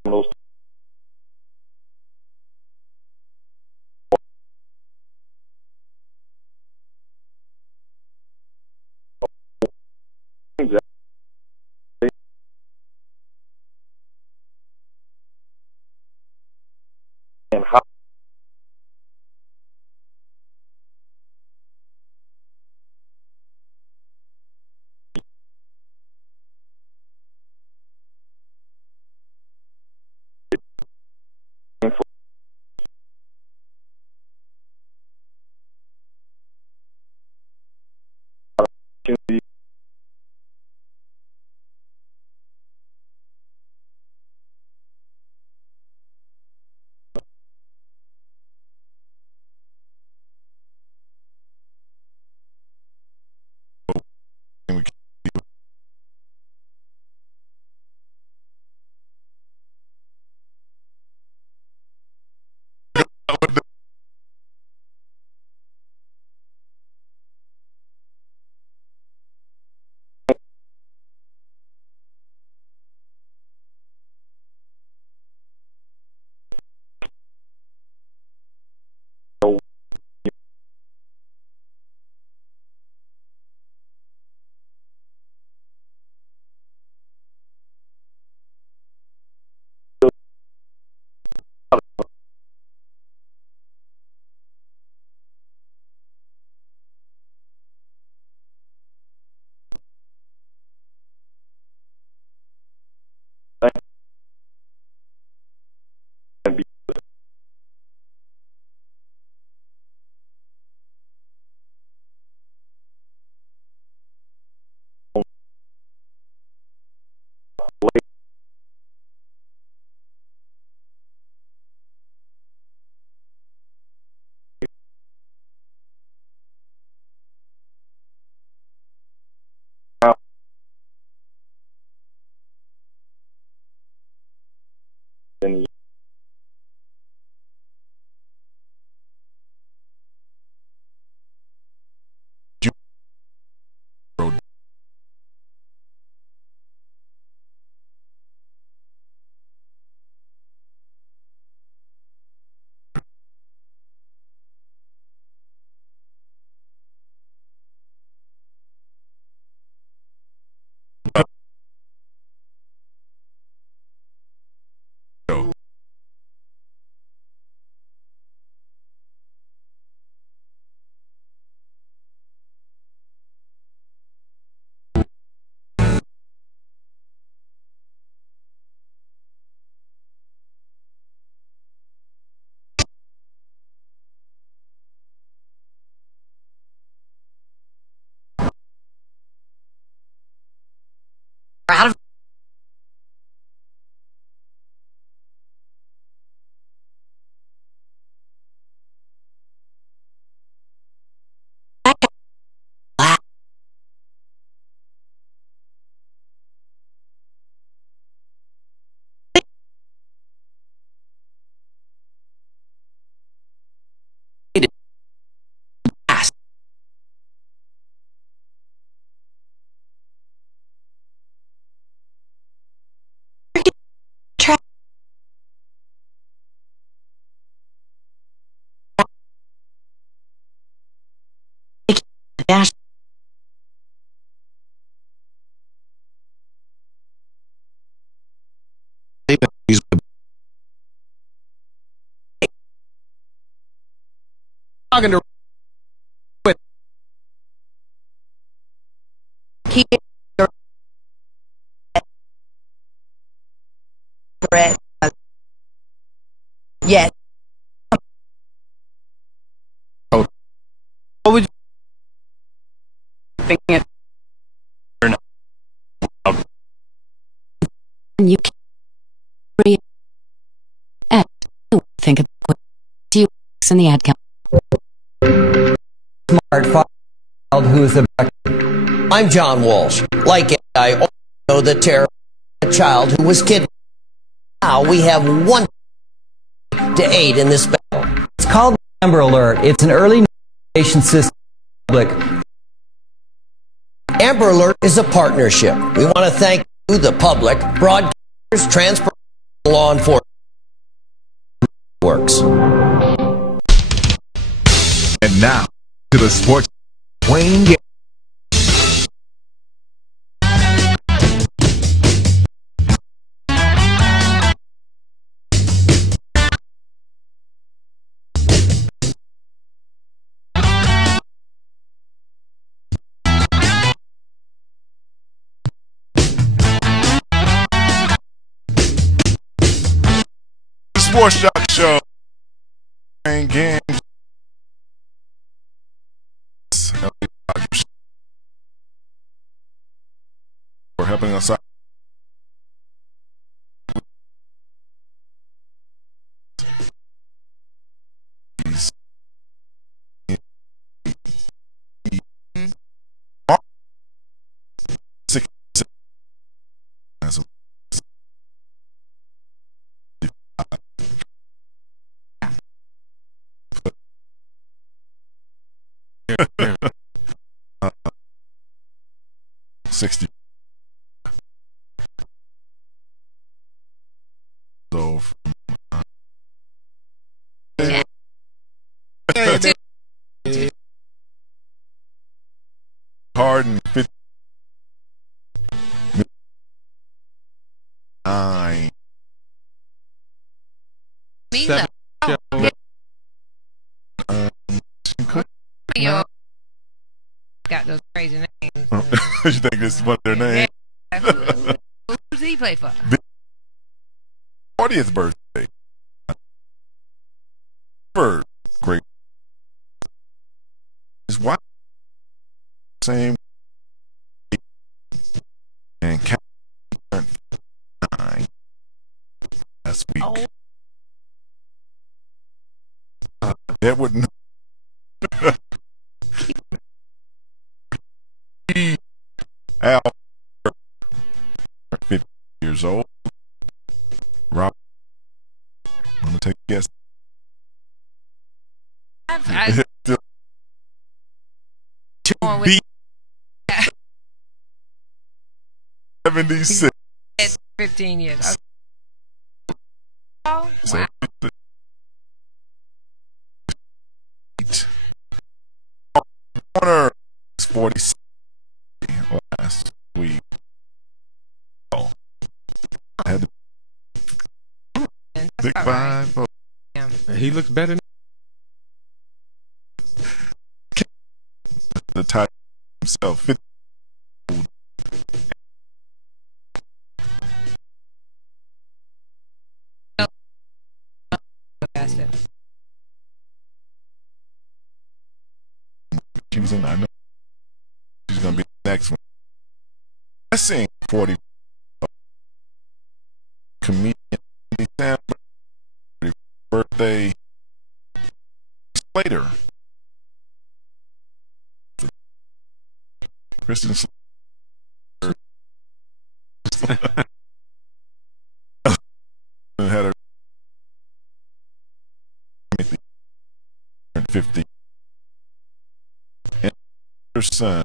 Those things that talking to Kids, cigarettes. Yes. What would you think? You can react. Think of what you in the ad count. Smart child who is about. I'm John Walsh. Like it, I also know the terror of a child who was kidnapped. Now we have one to aid in this battle. It's called Amber Alert. It's an early notification system for the public. Amber Alert is a partnership. We want to thank you, the public, broadcasters, transport, law enforcement. Works. And now to the sports Wayne Gamble. Sports Jock Show. Playing games. For helping us out. uh, 60. So, Harden 59. Got those crazy names. You think this is one of their names? Yeah. Who does he play for? 40th birthday. Bird, great. His wife, same. And Cat turned 9 last week. That wouldn't. Al, 50 years old. Rob, I'm gonna take a guess. With 76. 15 years. Oh, So, wow. Corner is 46 last week. Oh, I had to big right. 5. Yeah. He looks better. The title himself. 50. She was in. I know she's gonna be the next one. I sing 40. Comedian Andy Samberg, birthday Slater. Kristen Slater. Had her 50. And her son.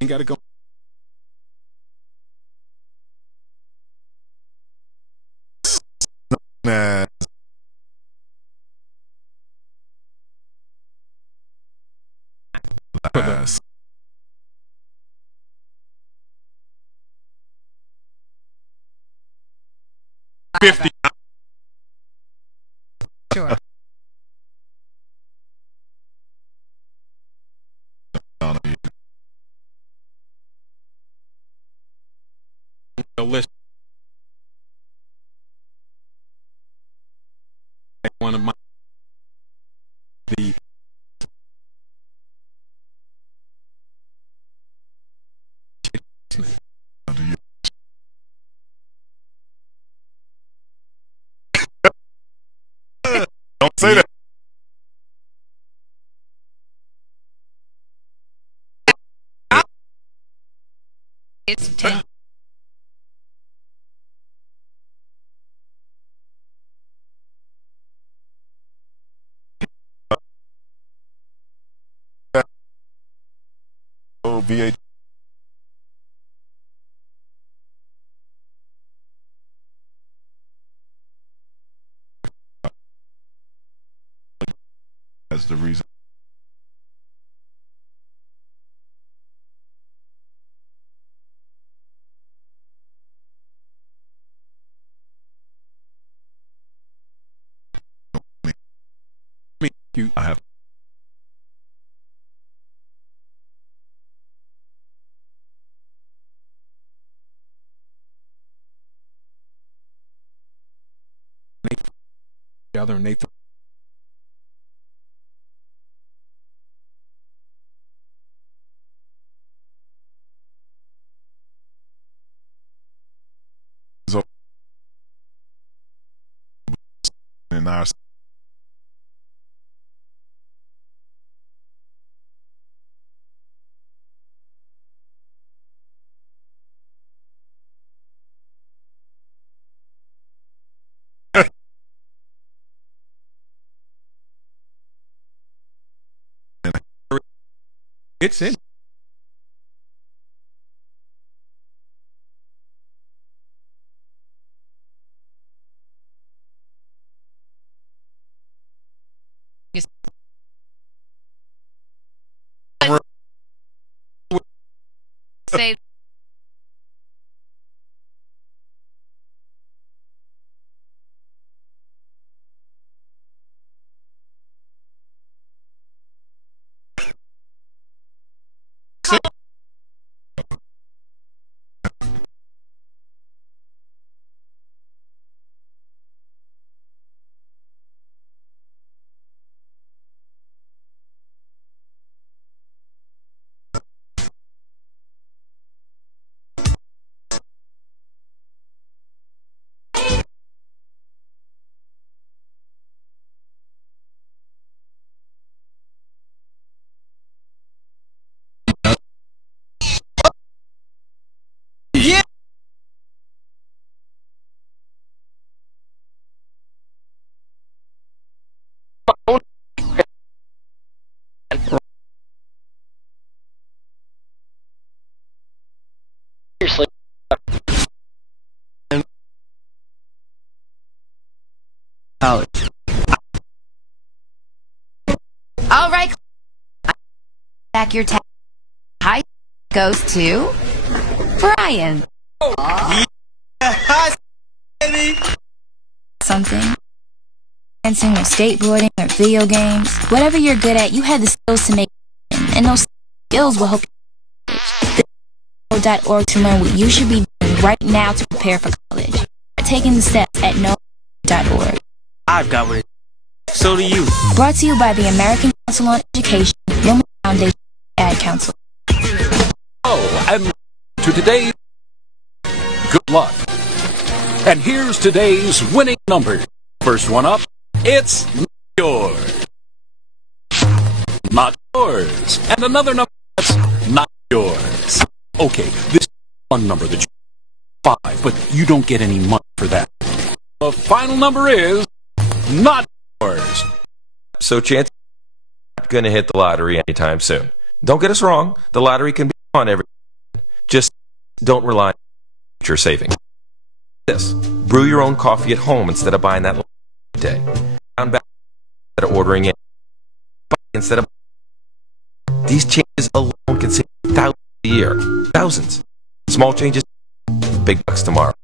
Ain't got to go. Nah. Last. 50. Sure. List one of my the Don't say that. It's 10. VA. That's the reason. I have. Other Nathan. In our it's in. Yes. Say college. All right. Back your tag. High goes to Brian. Hi, baby. Something. Dancing or skateboarding or video games. Whatever you're good at, you have the skills to make it. And those skills will help you. .org to learn what you should be doing right now to prepare for college. Taking the steps at know.org. I've got what it is. So do you. Brought to you by the American Council on Education, Lumen Foundation, Ad Council. Oh, and to today's good luck. And here's today's winning number. First one up, it's yours. Not yours. And another number that's not yours. Okay, this is one number that you 5, but you don't get any money for that. The final number is not yours. So chances are not going to hit the lottery anytime soon. Don't get us wrong, the lottery can be on every day. Just don't rely on future savings. This, brew your own coffee at home instead of buying that day. Down back instead of ordering it. Instead of these changes alone can save thousands a year. Thousands. Small changes, big bucks tomorrow.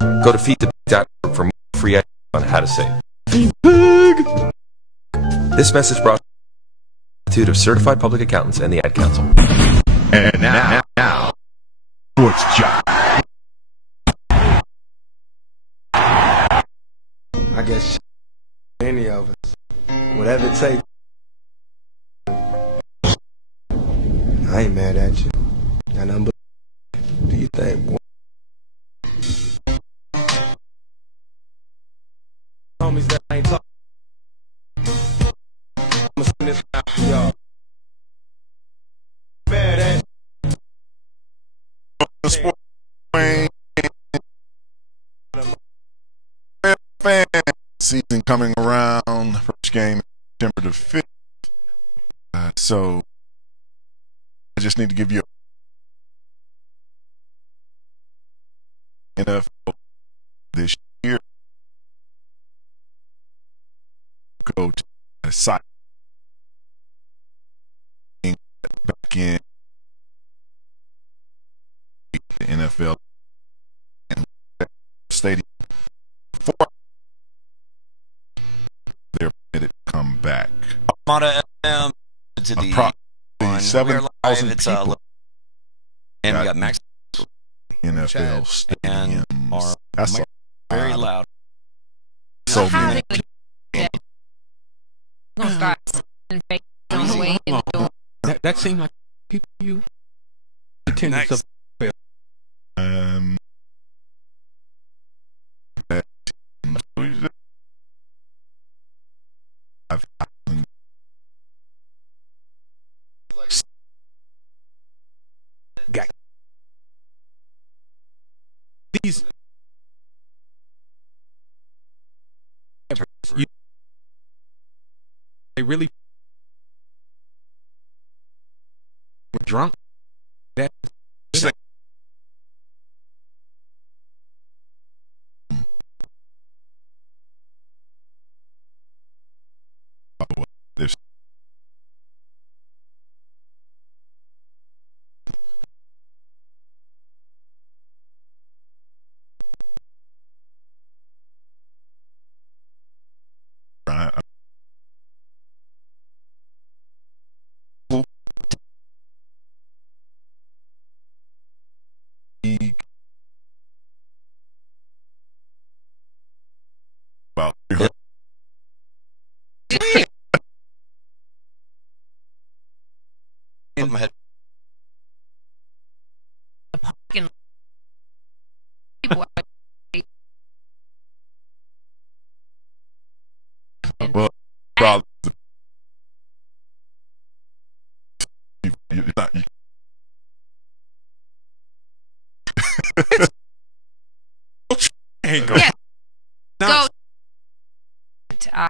Go to feedthebee.com for more free ideas on how to save. This message brought to you by the Institute of Certified Public Accountants and the Ad Council. And now, Sports Jock. I guess any of us, whatever it takes. I ain't mad at you. Got nothing but do you think, boy? Homies that ain't talking. I'ma send this out for y'all. Mad at The Sports Wayne. Fan season coming around. First game September the 5th. So I just need to give you NFL this year. Go to the site back in the NFL and stadium before they're permitted to come back. Armada FM to the approximately 7,000 people. And we got Max NFL stadiums. That's very loud. So many. That seemed like people you attendance of these they really were drunk. That there's about put my head. well, probably you're not. Hey, go. Yes. No. Go.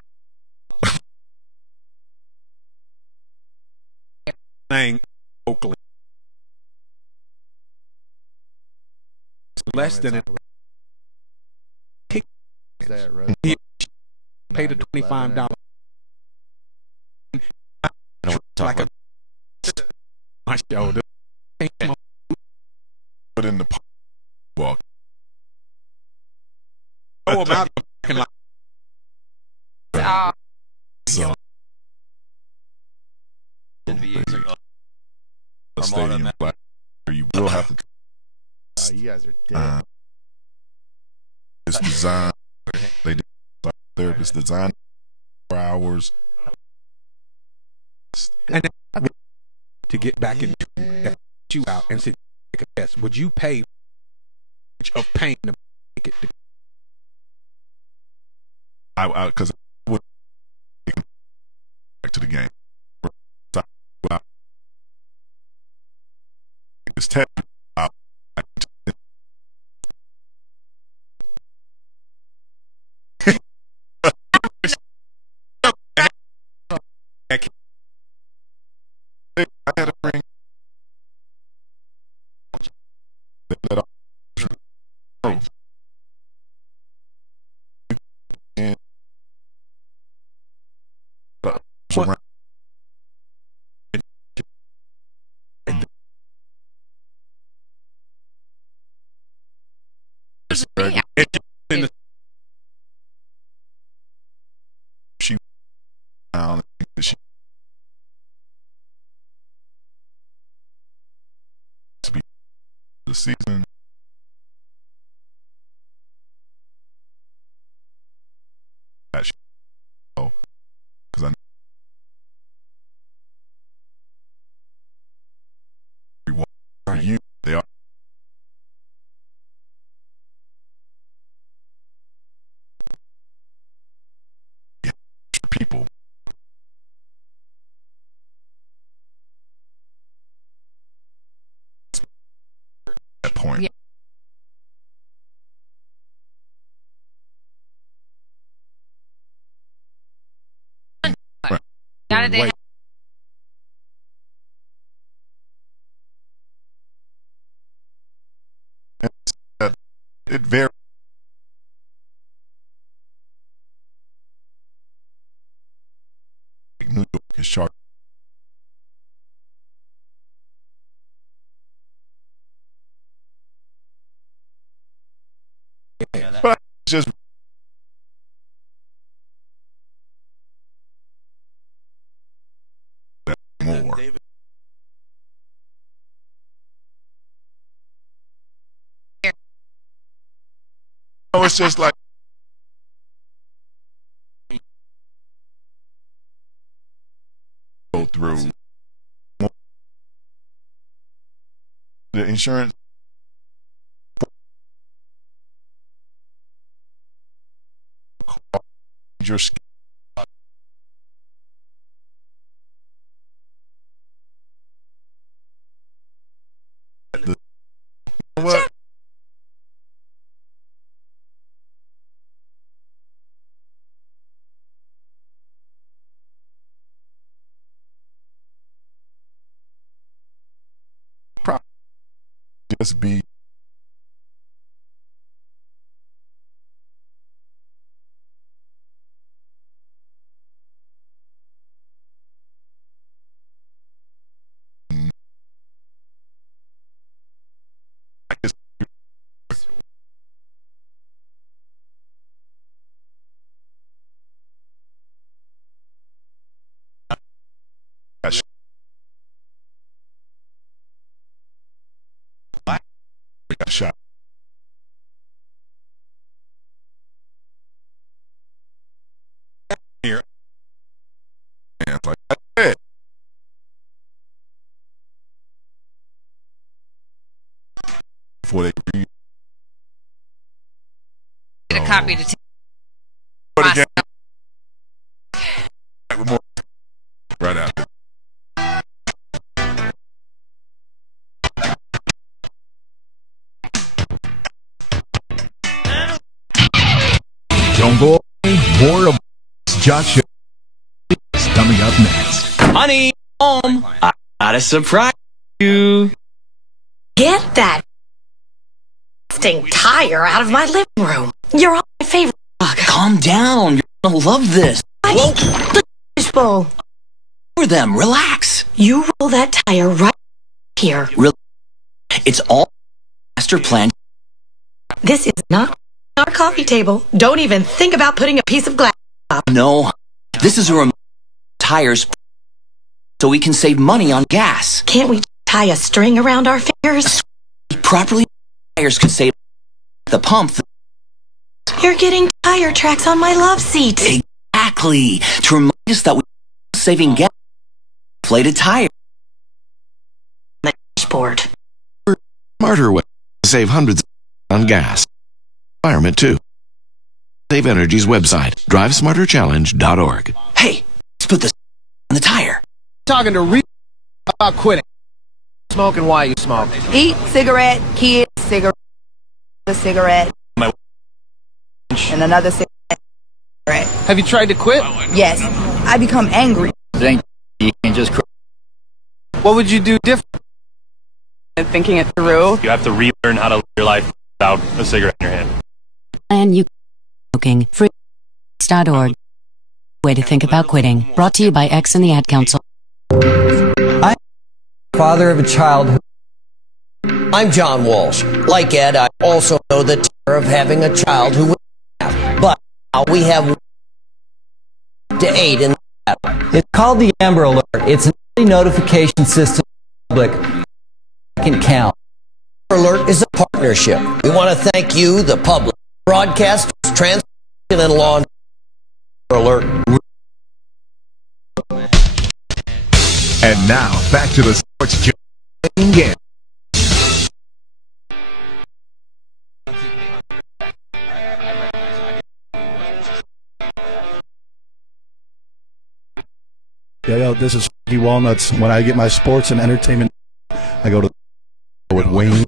Saying Oakland. Less than it. He paid a $25. Like a my shoulder. Put in the walk. Oh, about So the stadium, you will have to. You guys are dead. It's designed. They did therapist design 4 hours. And to get back into you out and say, take a test, would you pay of pain to make it? Because I would back to the game. This test. I had a ring. They let off. And what? season. Because I know you, they are people. That point. Yeah. Right. Now that they have It varies. New York is sharp. But it's just more. No, it's just like go through the insurance. Your skin. What? Probably just be got shot. Here. And it's like, hey. Before they read. get a copy of the But again, with more right after. Don't go away. More of Josh Show is coming up next. Honey, home. I gotta surprise you. Get that stink tire out of my living room. You're all my favorite dog. Calm down. You're gonna love this. Whoa. The fishbowl. For them, relax. You roll that tire right here. It's all master plan. This is not our coffee table. Don't even think about putting a piece of glass up. No, this is a remote tires so we can save money on gas. Can't we tie a string around our fingers? Properly, tires could save the pump. You're getting tire tracks on my love seat. Exactly. To remind us that we're saving gas. Inflated tire. The dashboard. Smarter way to save hundreds on gas. Environment too. Save Energy's website, drivesmarterchallenge.org. Hey, let's put this on the tire. Talking to Reed about quitting. Smoking why you smoke. Eat, cigarette, kids, cigarette, and another cigarette. Have you tried to quit? Yes. I become angry. Think you can just quit. What would you do different? Thinking it through. You have to relearn how to live your life without a cigarette in your hand. And you smoking free.org. Way to think about quitting. Brought to you by X and the Ad Council. I'm father of a child who... I'm John Walsh. Like Ed, I also know the terror of having a child who would have. But now we have to aid in that. It's called the Amber Alert. It's an early notification system for the public. Second count. Alert is a partnership. We want to thank you, the public, broadcasters, transmission, and law alert. And now, back to the Sports Show. Game. Yo, this is Frankie Walnuts. When I get my sports and entertainment, I go to with Wayne.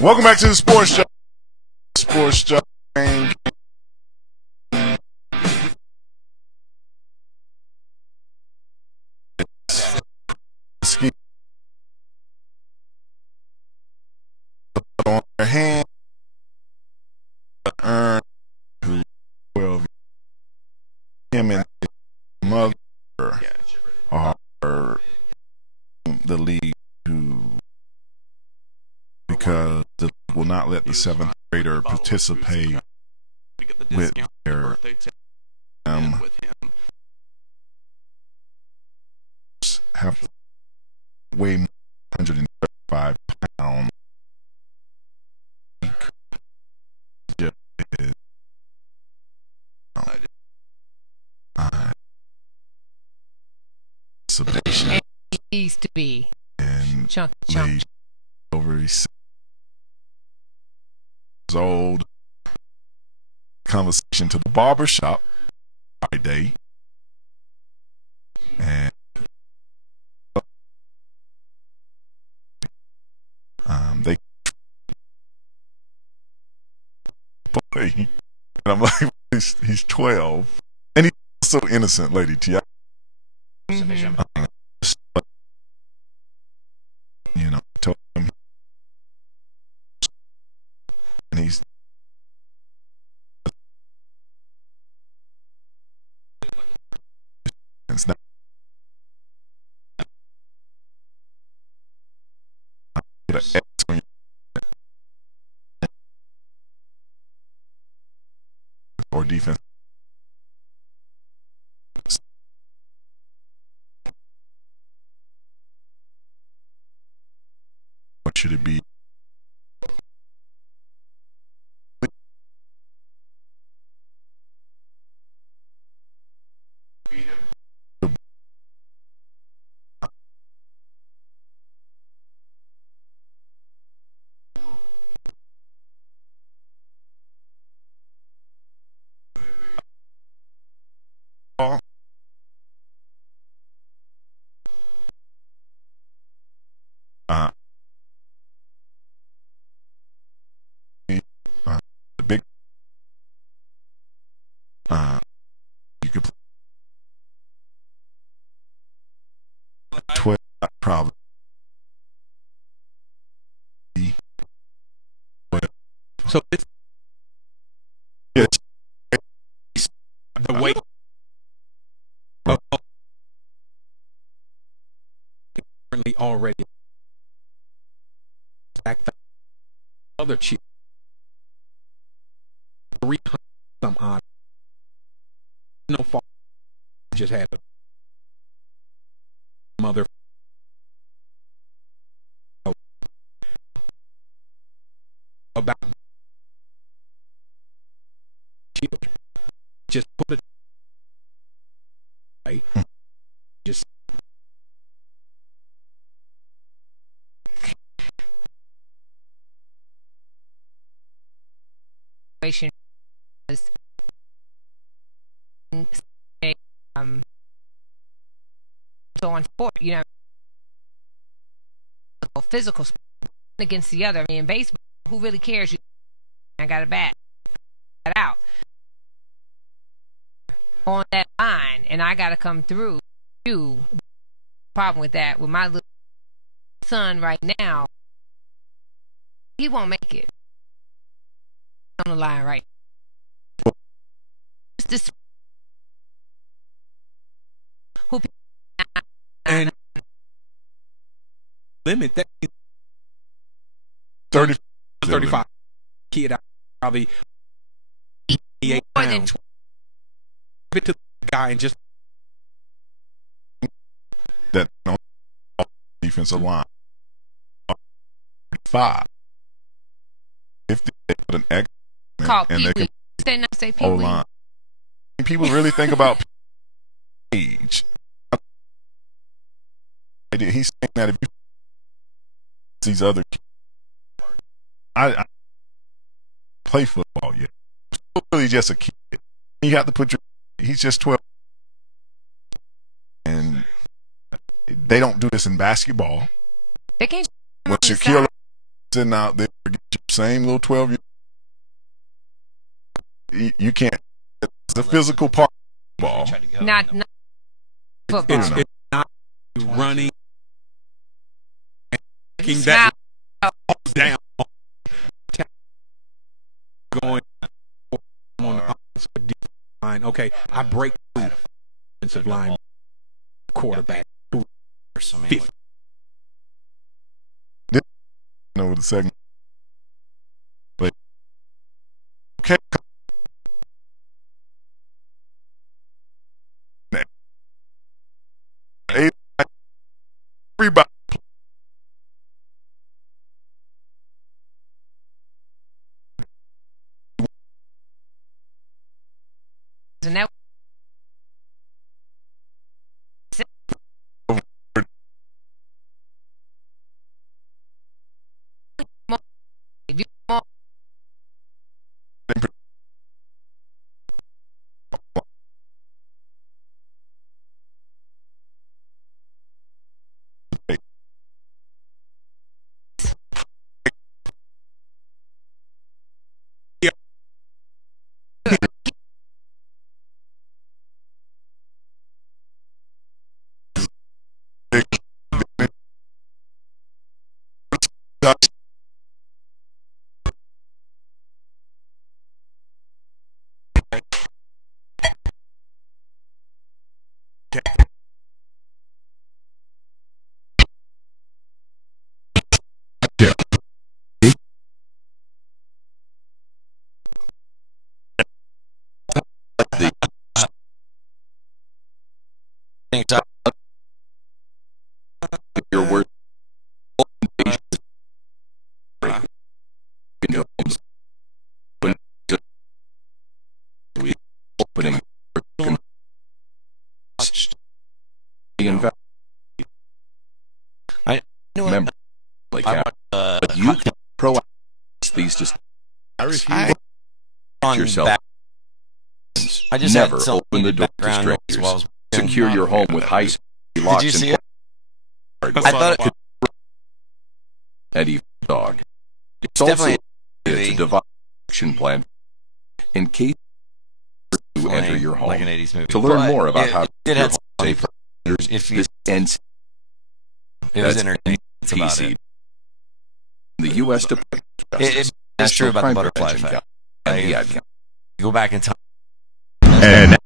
Welcome back to the Sports Show. Sports Show. Ski on their hand. Earn 12. Him and his mother are the league because the league will not let the seventh grader participate with their have to weigh more than 135 pounds. And he needs to be chunk. Over 6 years old. Conversation to the barber shop Friday, and they play, and I'm like, he's 12, and he's so innocent, Lady T. You know, told him, and he's not. Put an X on your or defense. What should it be? The big you could play 12 probably. So it's the weight currently already back the other chief 300 some odd. No fault. Just had a mother about children. Just put it right. Just was so on sport, you know, physical sport against the other. I mean, in baseball, who really cares? I got a bat, that out on that line, and I got to come through. Problem with that with my little son right now, he won't make it on the line right. This who and limit that 35 kid out probably 88 pounds. Give it to the guy and just that defensive line. 5. If they put an X Call and they Pee-wee. can Say no, say Pee-wee. O-line. People really think about age. He's saying that if you these other kids, I play football yet. Still really just a kid. You have to put your. He's just 12, and they don't do this in basketball. They can't. When Shaquille sitting out there, get your same little 12-year. You can't. It's a physical part of ball. Not football. It's not running, taking that down, going on the offensive line. Okay, I break through offensive line, quarterback. 50. Know the segment. But okay. Everybody. And that your word. Opening. I remember, like but you can proactive these just. I refuse. Yourself. I just never had open the door to strangers. Secure your home with high security locks. Did you see it? I thought it could. Eddie Dog. It's also a device action plan in case you enter your home. Like an 80s movie. To learn more about how it had safe if you, ends. it was entertaining. About it. The U.S. Department of Justice. It's true about the butterfly effect. You go back in time. And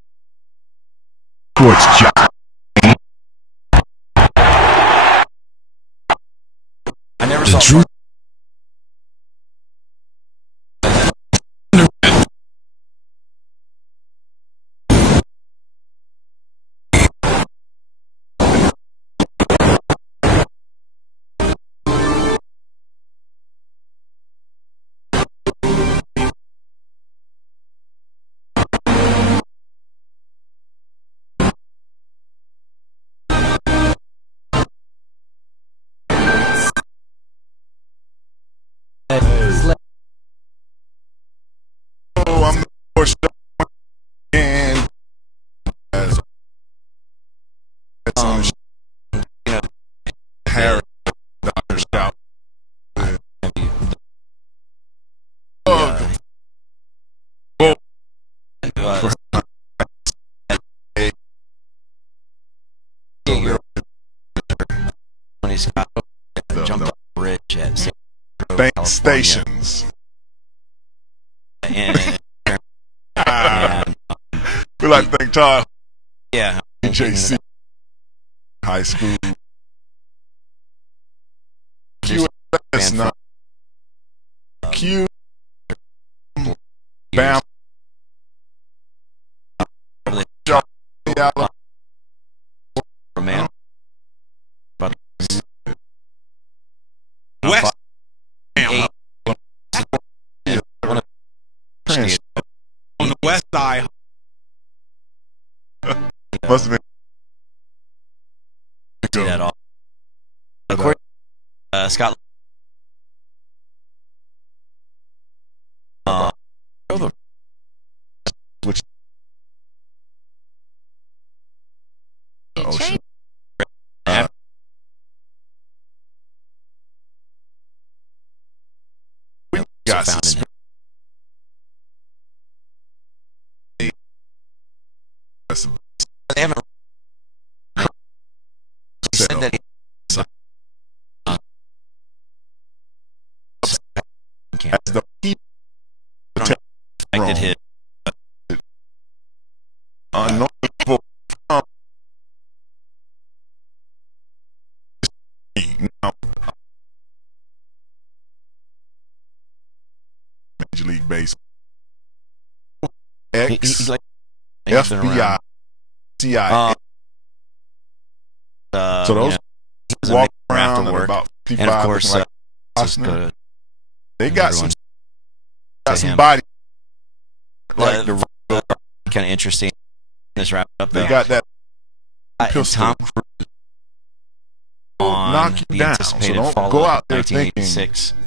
Sports Jock. I never saw. I'm the first and as Harry Dr. Scout. When he's got jumped off the bridge at San Bank stations. And we like to thank Todd. Yeah. JC High School. QS not Q Bam. Man. Must have do that all. According to Scott. Which ocean. We got some. They haven't said that. Expected hit. Major League Baseball. X, He's like FBI, CIA. So those walk around at about 55, and of course, like they got some body. Like kind of interesting. This wrap up. They got that pistol. Tom Cruise on knock you the down. anticipated So don't follow-up go out there 1986 thinking.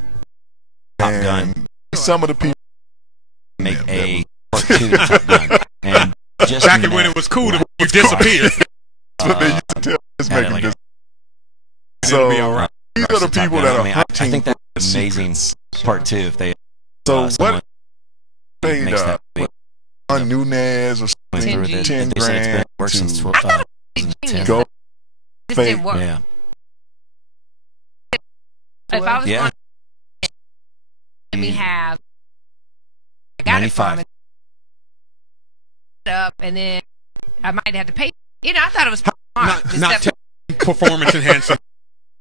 Top Gun. Some of the people make a part 2 to Top Gun, and just back when it was cool to disappear. So they used to tell this making this. So these are the people that are hunting. I think that's amazing. Part 2 if they. So what paid Nunez or something, $10 $10,000 worked since to 2010. go This fake. didn't work. Yeah. If I was going to let me have, I got it from it up, and then I might have to pay. You know, I thought it was not performance enhancing.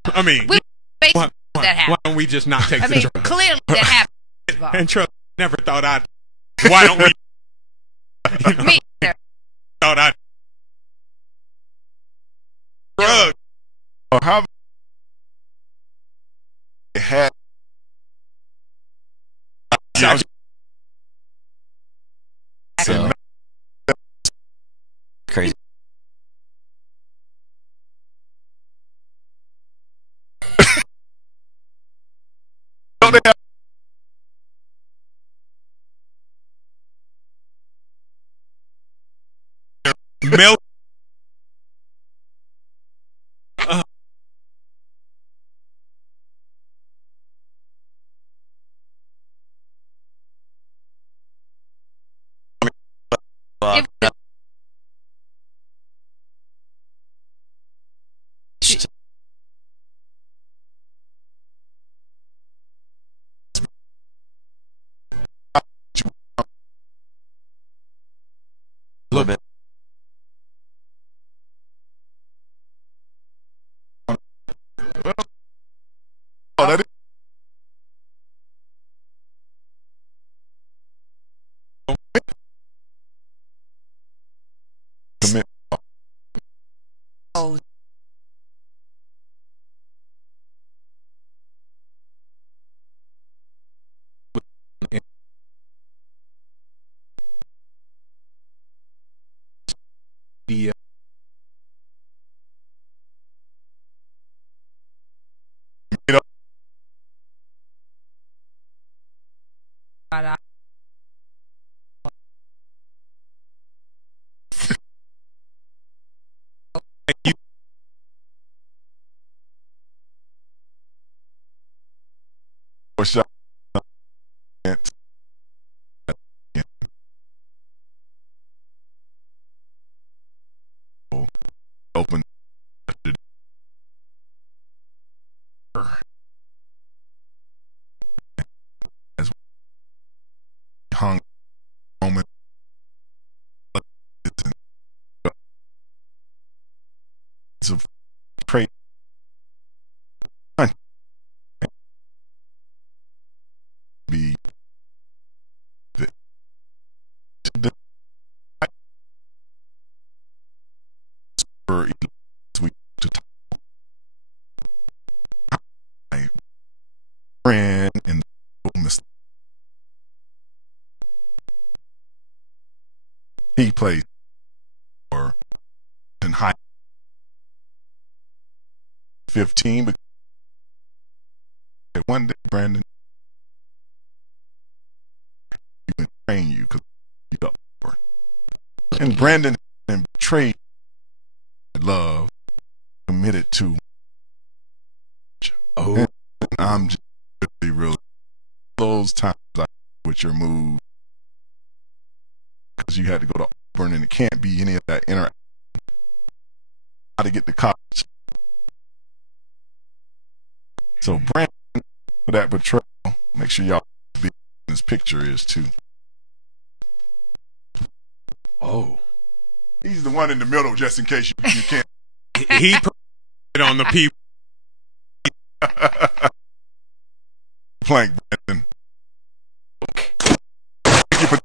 I mean, why don't we just not take I the mean, drug? clearly that happened. And trust, never thought I'd. Why don't we? You know, Me thought I'd. Drug. Or how they had. So, crazy. Don't they have milk? A little bit. Oh, that is. Commit. Oh. The shot. Open. As hung moment. It's a trait. Be the for we to my friend and he plays for 2015. But one day, Brandon, you can train you because you up. And Brandon betrayed love, committed to. Oh, and I'm just really those times with your move because you had to go to Auburn and it can't be any of that interaction. How to get to college. So Brandon, for that betrayal, make sure y'all be this picture is too. Oh, he's the one in the middle, just in case you can't. He put it on the people. Plank, Brandon. Thank you for the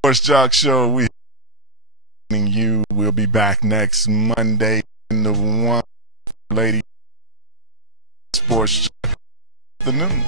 Sports Jock Show. We'll be back next Monday in the one lady Sports Jock afternoon.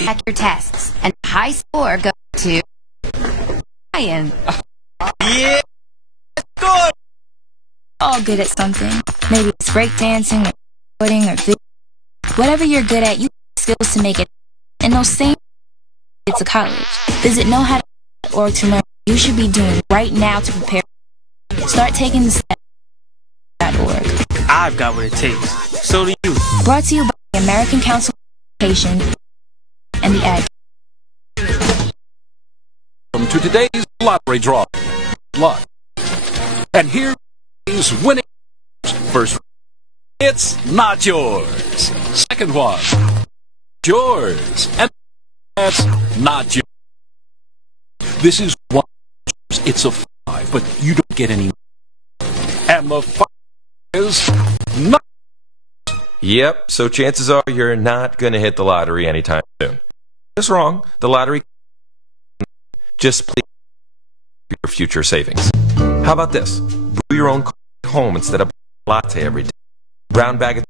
At your tests, and high score goes to Ryan. Yeah, good. All good at something. Maybe it's breakdancing, or coding, or video. Whatever you're good at, you have skills to make it. And those same it's a college. Visit knowhowto.org to learn what you should be doing right now to prepare. Start taking the steps.org. I've got what it takes. So do you. Brought to you by the American Council of Education and the Ag. Welcome to today's lottery draw. Luck. And here is winning. First, it's not yours. Second one, yours. And that's not yours. This is one. It's a 5, but you don't get any. And the 5 is not. Yep, so chances are you're not going to hit the lottery anytime soon. That's wrong. The lottery. Just please your future savings. How about this? Brew your own home instead of a latte every day. Brown bag of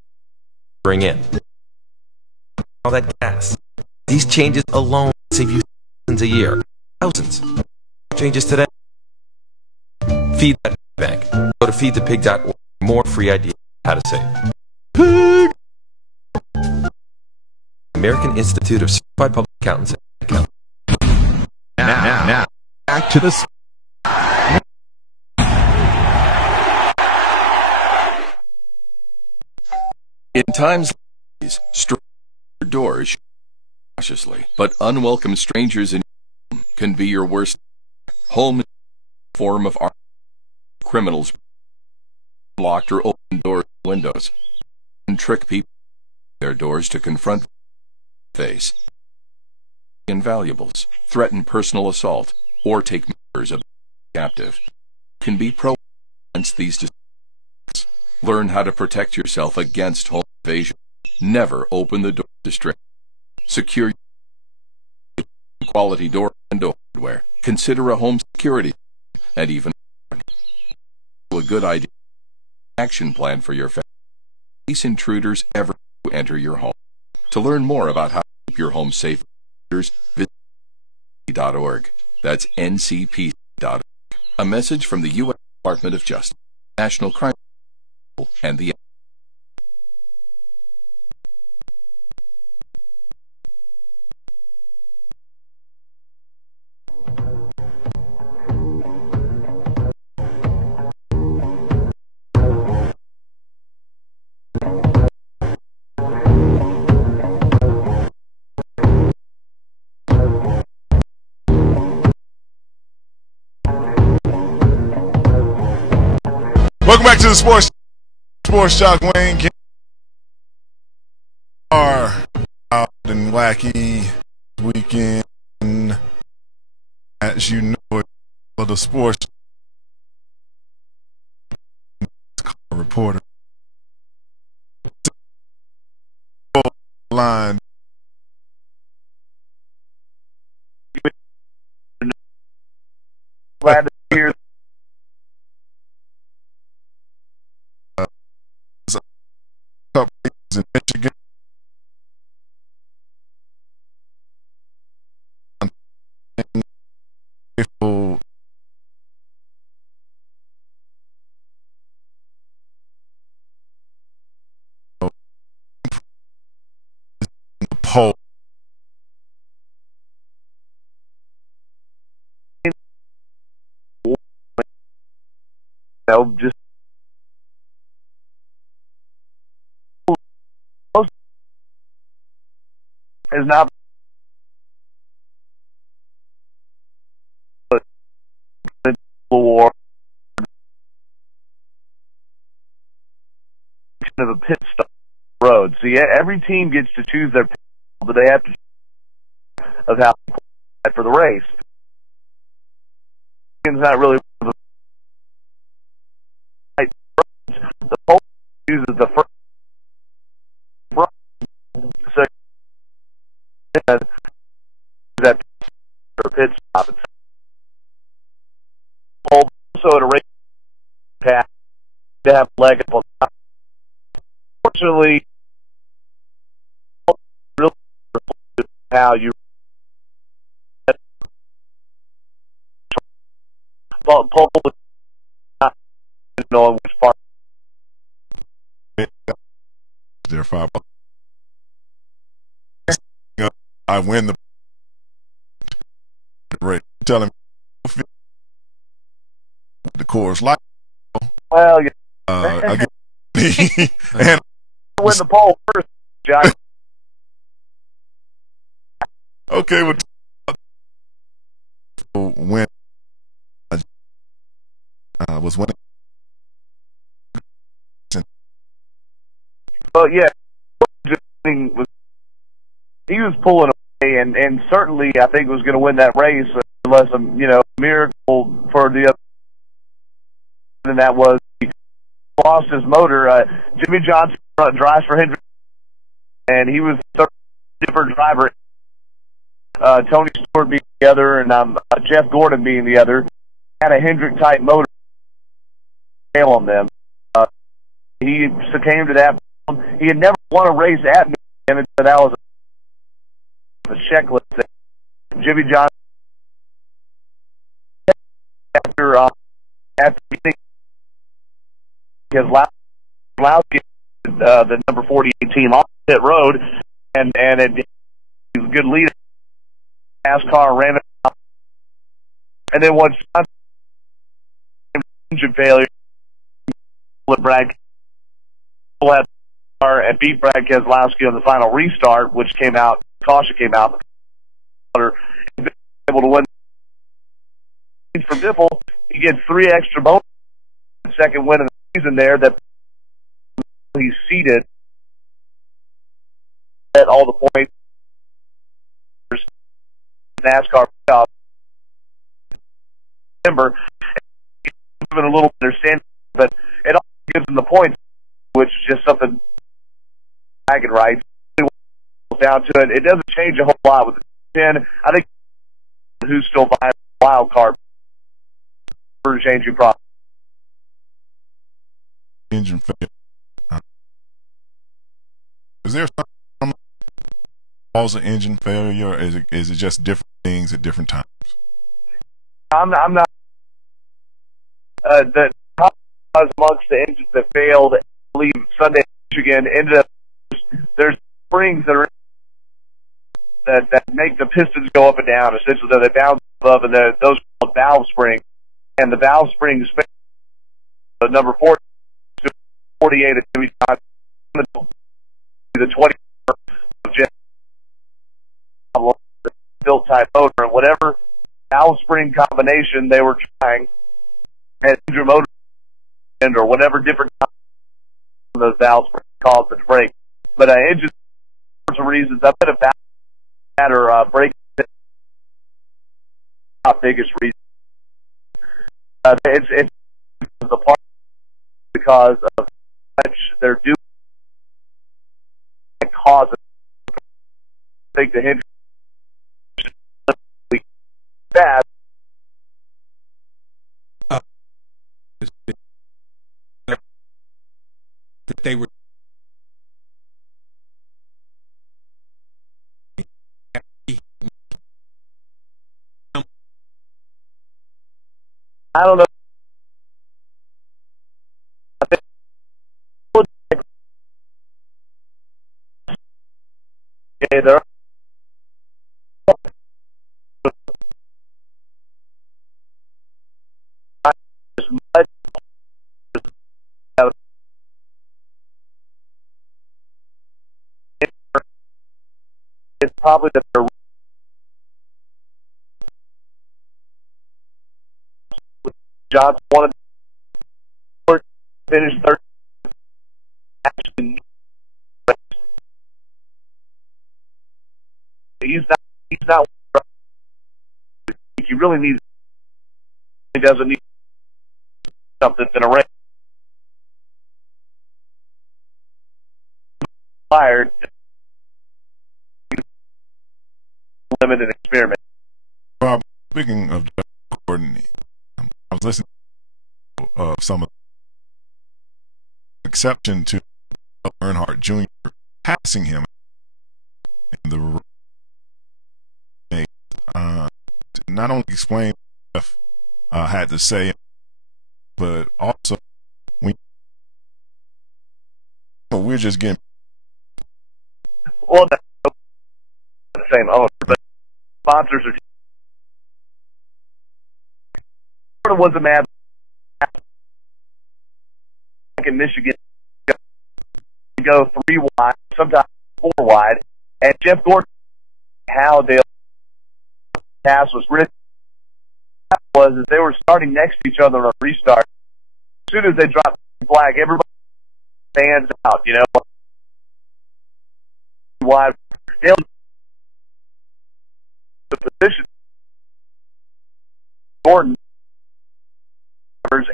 bring in. All that gas. These changes alone save you thousands a year. Thousands. Changes today. Feed that bank. Go to feedthepig.org for more free ideas on how to save. Pig! American Institute of Certified Public Accountants. Now, back to the. In times like these, stranger doors cautiously, but unwelcome strangers in your home can be your worst. Home is a form of art. Criminals locked or open doors and windows and trick people their doors to confront face invaluables, threaten personal assault, or take members of captive. Can be proactive against these distractions. Learn how to protect yourself against home invasion. Never open the door to strangers. Secure quality door and hardware. Consider a home security and even a good idea. Action plan for your family. Case intruders ever enter your home. To learn more about how to keep your home safe, visit ncp.org. That's ncp.org. A message from the U.S. Department of Justice, National Crime Bureau, and the Welcome back to the Sports Jock. Wayne are out and wacky weekend at as you know, of the sports reporter line. Glad to hear. Couple in Michigan. Poll. Just is not war of a pit stop road. See, every team gets to choose their pit, but they have to of how for the race. It's not really the pole uses the first that pit stop. Also at a race path to have leg up on top. Fortunately, really how you pole not knowing which part. There 5. I win the race. Telling me the Coors Light. Well, yeah. I get and win the pole first, Josh. Okay, well, when was winning. Well, yeah, he was pulling away, and certainly I think was going to win that race unless a miracle for the other. And that was he lost his motor. Jimmy Johnson drives for Hendrick, and he was a different driver. Tony Stewart being the other, and Jeff Gordon being the other. Had a Hendrick type motor tail on them. He succumbed to that. He had never won a race at Michigan, so that was a checklist that Jimmy Johnson after beating his Lowski, the number 48 team on pit road, and it was a good lead. NASCAR ran it up, and then once engine failure, Brad and beat Brad Keselowski on the final restart, which came out, caution came out, able to win. For Biffle, he gets 3 extra bonus, second win of the season there, that he's seated at all the points. NASCAR playoff. Remember, given a little understanding, but it also gives them the points, which is just something I can write. Down to it, it doesn't change a whole lot with the 10. I think who's still buying a wild card for changing problem. Engine failure. Is there some cause of engine failure, or is it just different things at different times? I'm not. The cause amongst the engines that failed, I believe Sunday, Michigan, ended up there's springs that are that make the pistons go up and down. Essentially, they bounce above, and those are called valve springs. And the valve springs failed. So number 48 at Jimmy Johnson, the 20 of Jeff built type motor, and whatever valve spring combination they were trying had engine motor or whatever different of those valve springs caused it to break. But engine for some reasons, I bet a valve or brake my biggest reason. It's the part because of much they're doing and causing. I think the Hendricks bad. That they were. I don't know. Okay, there. It's probably that they're Johnson wanted to finish third. Actually, he's not. He really needs. He doesn't need something in a race. Fired. Limited experiment. Bob, speaking of Jeff Gordon, I was listening to some of the exception to Earnhardt Jr. passing him in the not only explain what Jeff had to say, but also we're just getting well, the same owner, but sponsors are sort of was a mad in Michigan. You go 3 wide, sometimes 4 wide, and Jeff Gordon, how they pass was written was that they were starting next to each other on a restart. As soon as they dropped the flag, everybody stands out, you know. Wide, the position Gordon and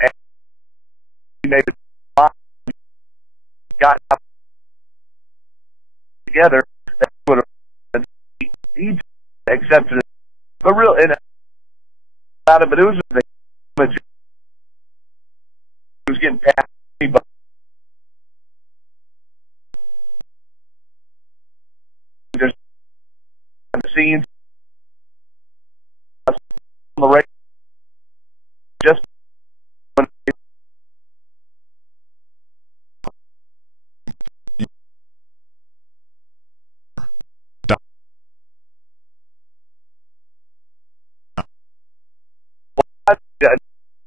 he made it got up together. That would have he accepted it, but real about it. But it was the he was getting past me, but there's the scenes on the radio just when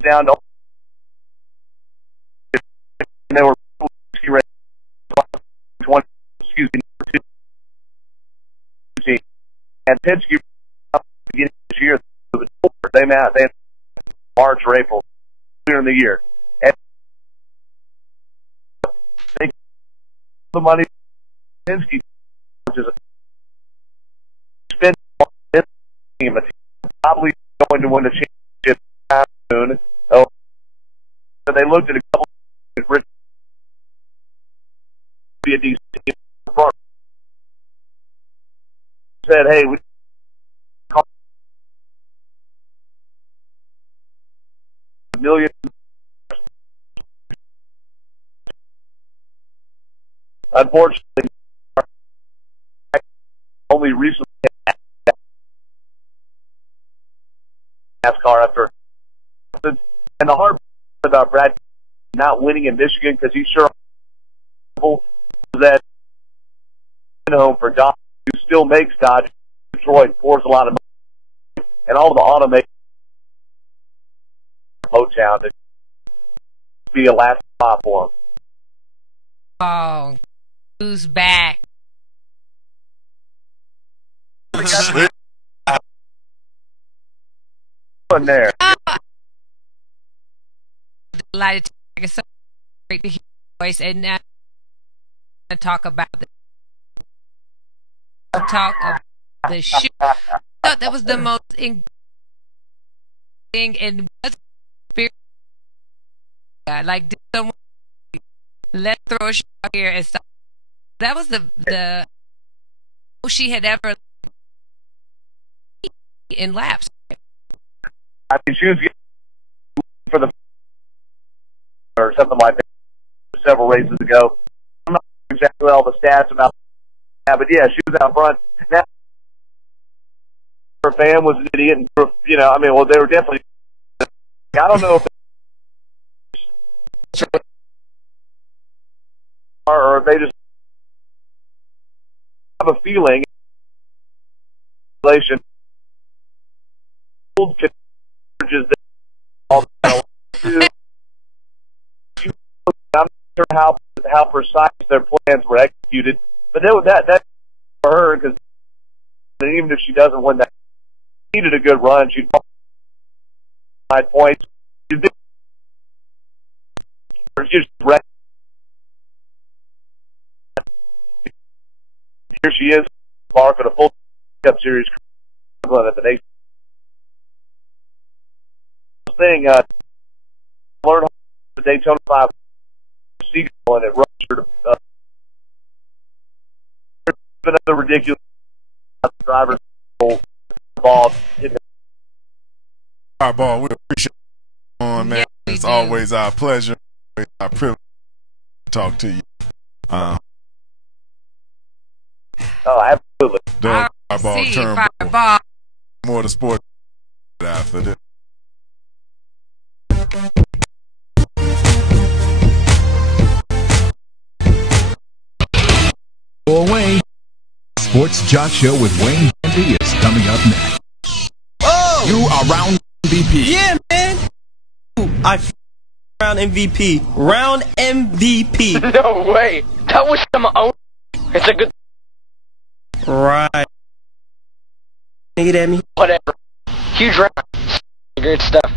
down to and they were 20, excuse me, 2 team. And Penske up beginning this year, they March or April, later in the year. And they the money Penske, which is a spend team, probably going to win the championship soon. So they looked at a couple of be a decent team. Said, hey, we million. Unfortunately, only recently NASCAR after. And the hard part about Brad not winning in Michigan because he's sure that home for Dodge, who still makes Dodge, Detroit, pours a lot of money, and all the automakers Motown to be a last spot for him. Oh, who's back? There. Delighted to it's so great to hear your voice and now talk about the shoot. I thought that was the most thing and what's like did someone let's throw a shot here and stop. That was the she had ever in laps. I mean, she was getting for the or something like that several races ago. I'm not sure exactly all the stats about that, but yeah, she was out front. Now, her fan was an idiot, and you know, I mean, well, they were definitely. I don't know if or they just have a feeling. Relation. I'm not sure how precise their plans were executed, but that for her because even if she doesn't win that, she needed a good run. She'd 5 points. Here she is, Clark, at a full Cup Series at the nation. Thing, learn the Daytona 5 Seagull and it ruptured. Another ridiculous driver ball. Fireball, we appreciate it, man. Yeah, it's always our pleasure, our privilege to talk to you. Oh, absolutely. Doug Fireball Turnbull. More to sport after this. Away. Sports Jock Show with Wayne Henry is coming up next. Oh! You are round MVP. Yeah, man. I round MVP. Round MVP. No way. That was some own. It's a good. Right. Get at me. Whatever. Huge round. Great stuff.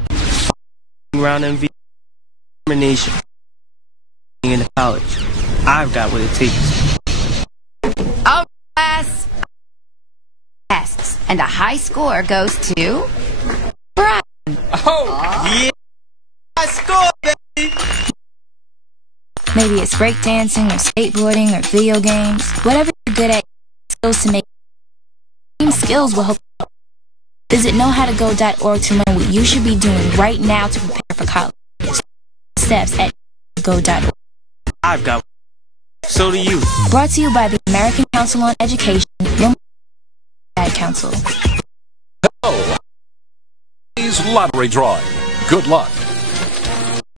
Round MVP. Nation. In the college. I've got what it takes. All class tests, and a high score goes to Brian. Oh, yeah. I scored, baby. Maybe it's breakdancing or skateboarding or video games. Whatever you're good at, skills to make. Team skills will help. Visit knowhowtogo.org to learn what you should be doing right now to prepare for college. Steps at go.org. I've got. So do you. Brought to you by the American Council on Education, your Ad Council. Hello. Lottery drawing. Good luck.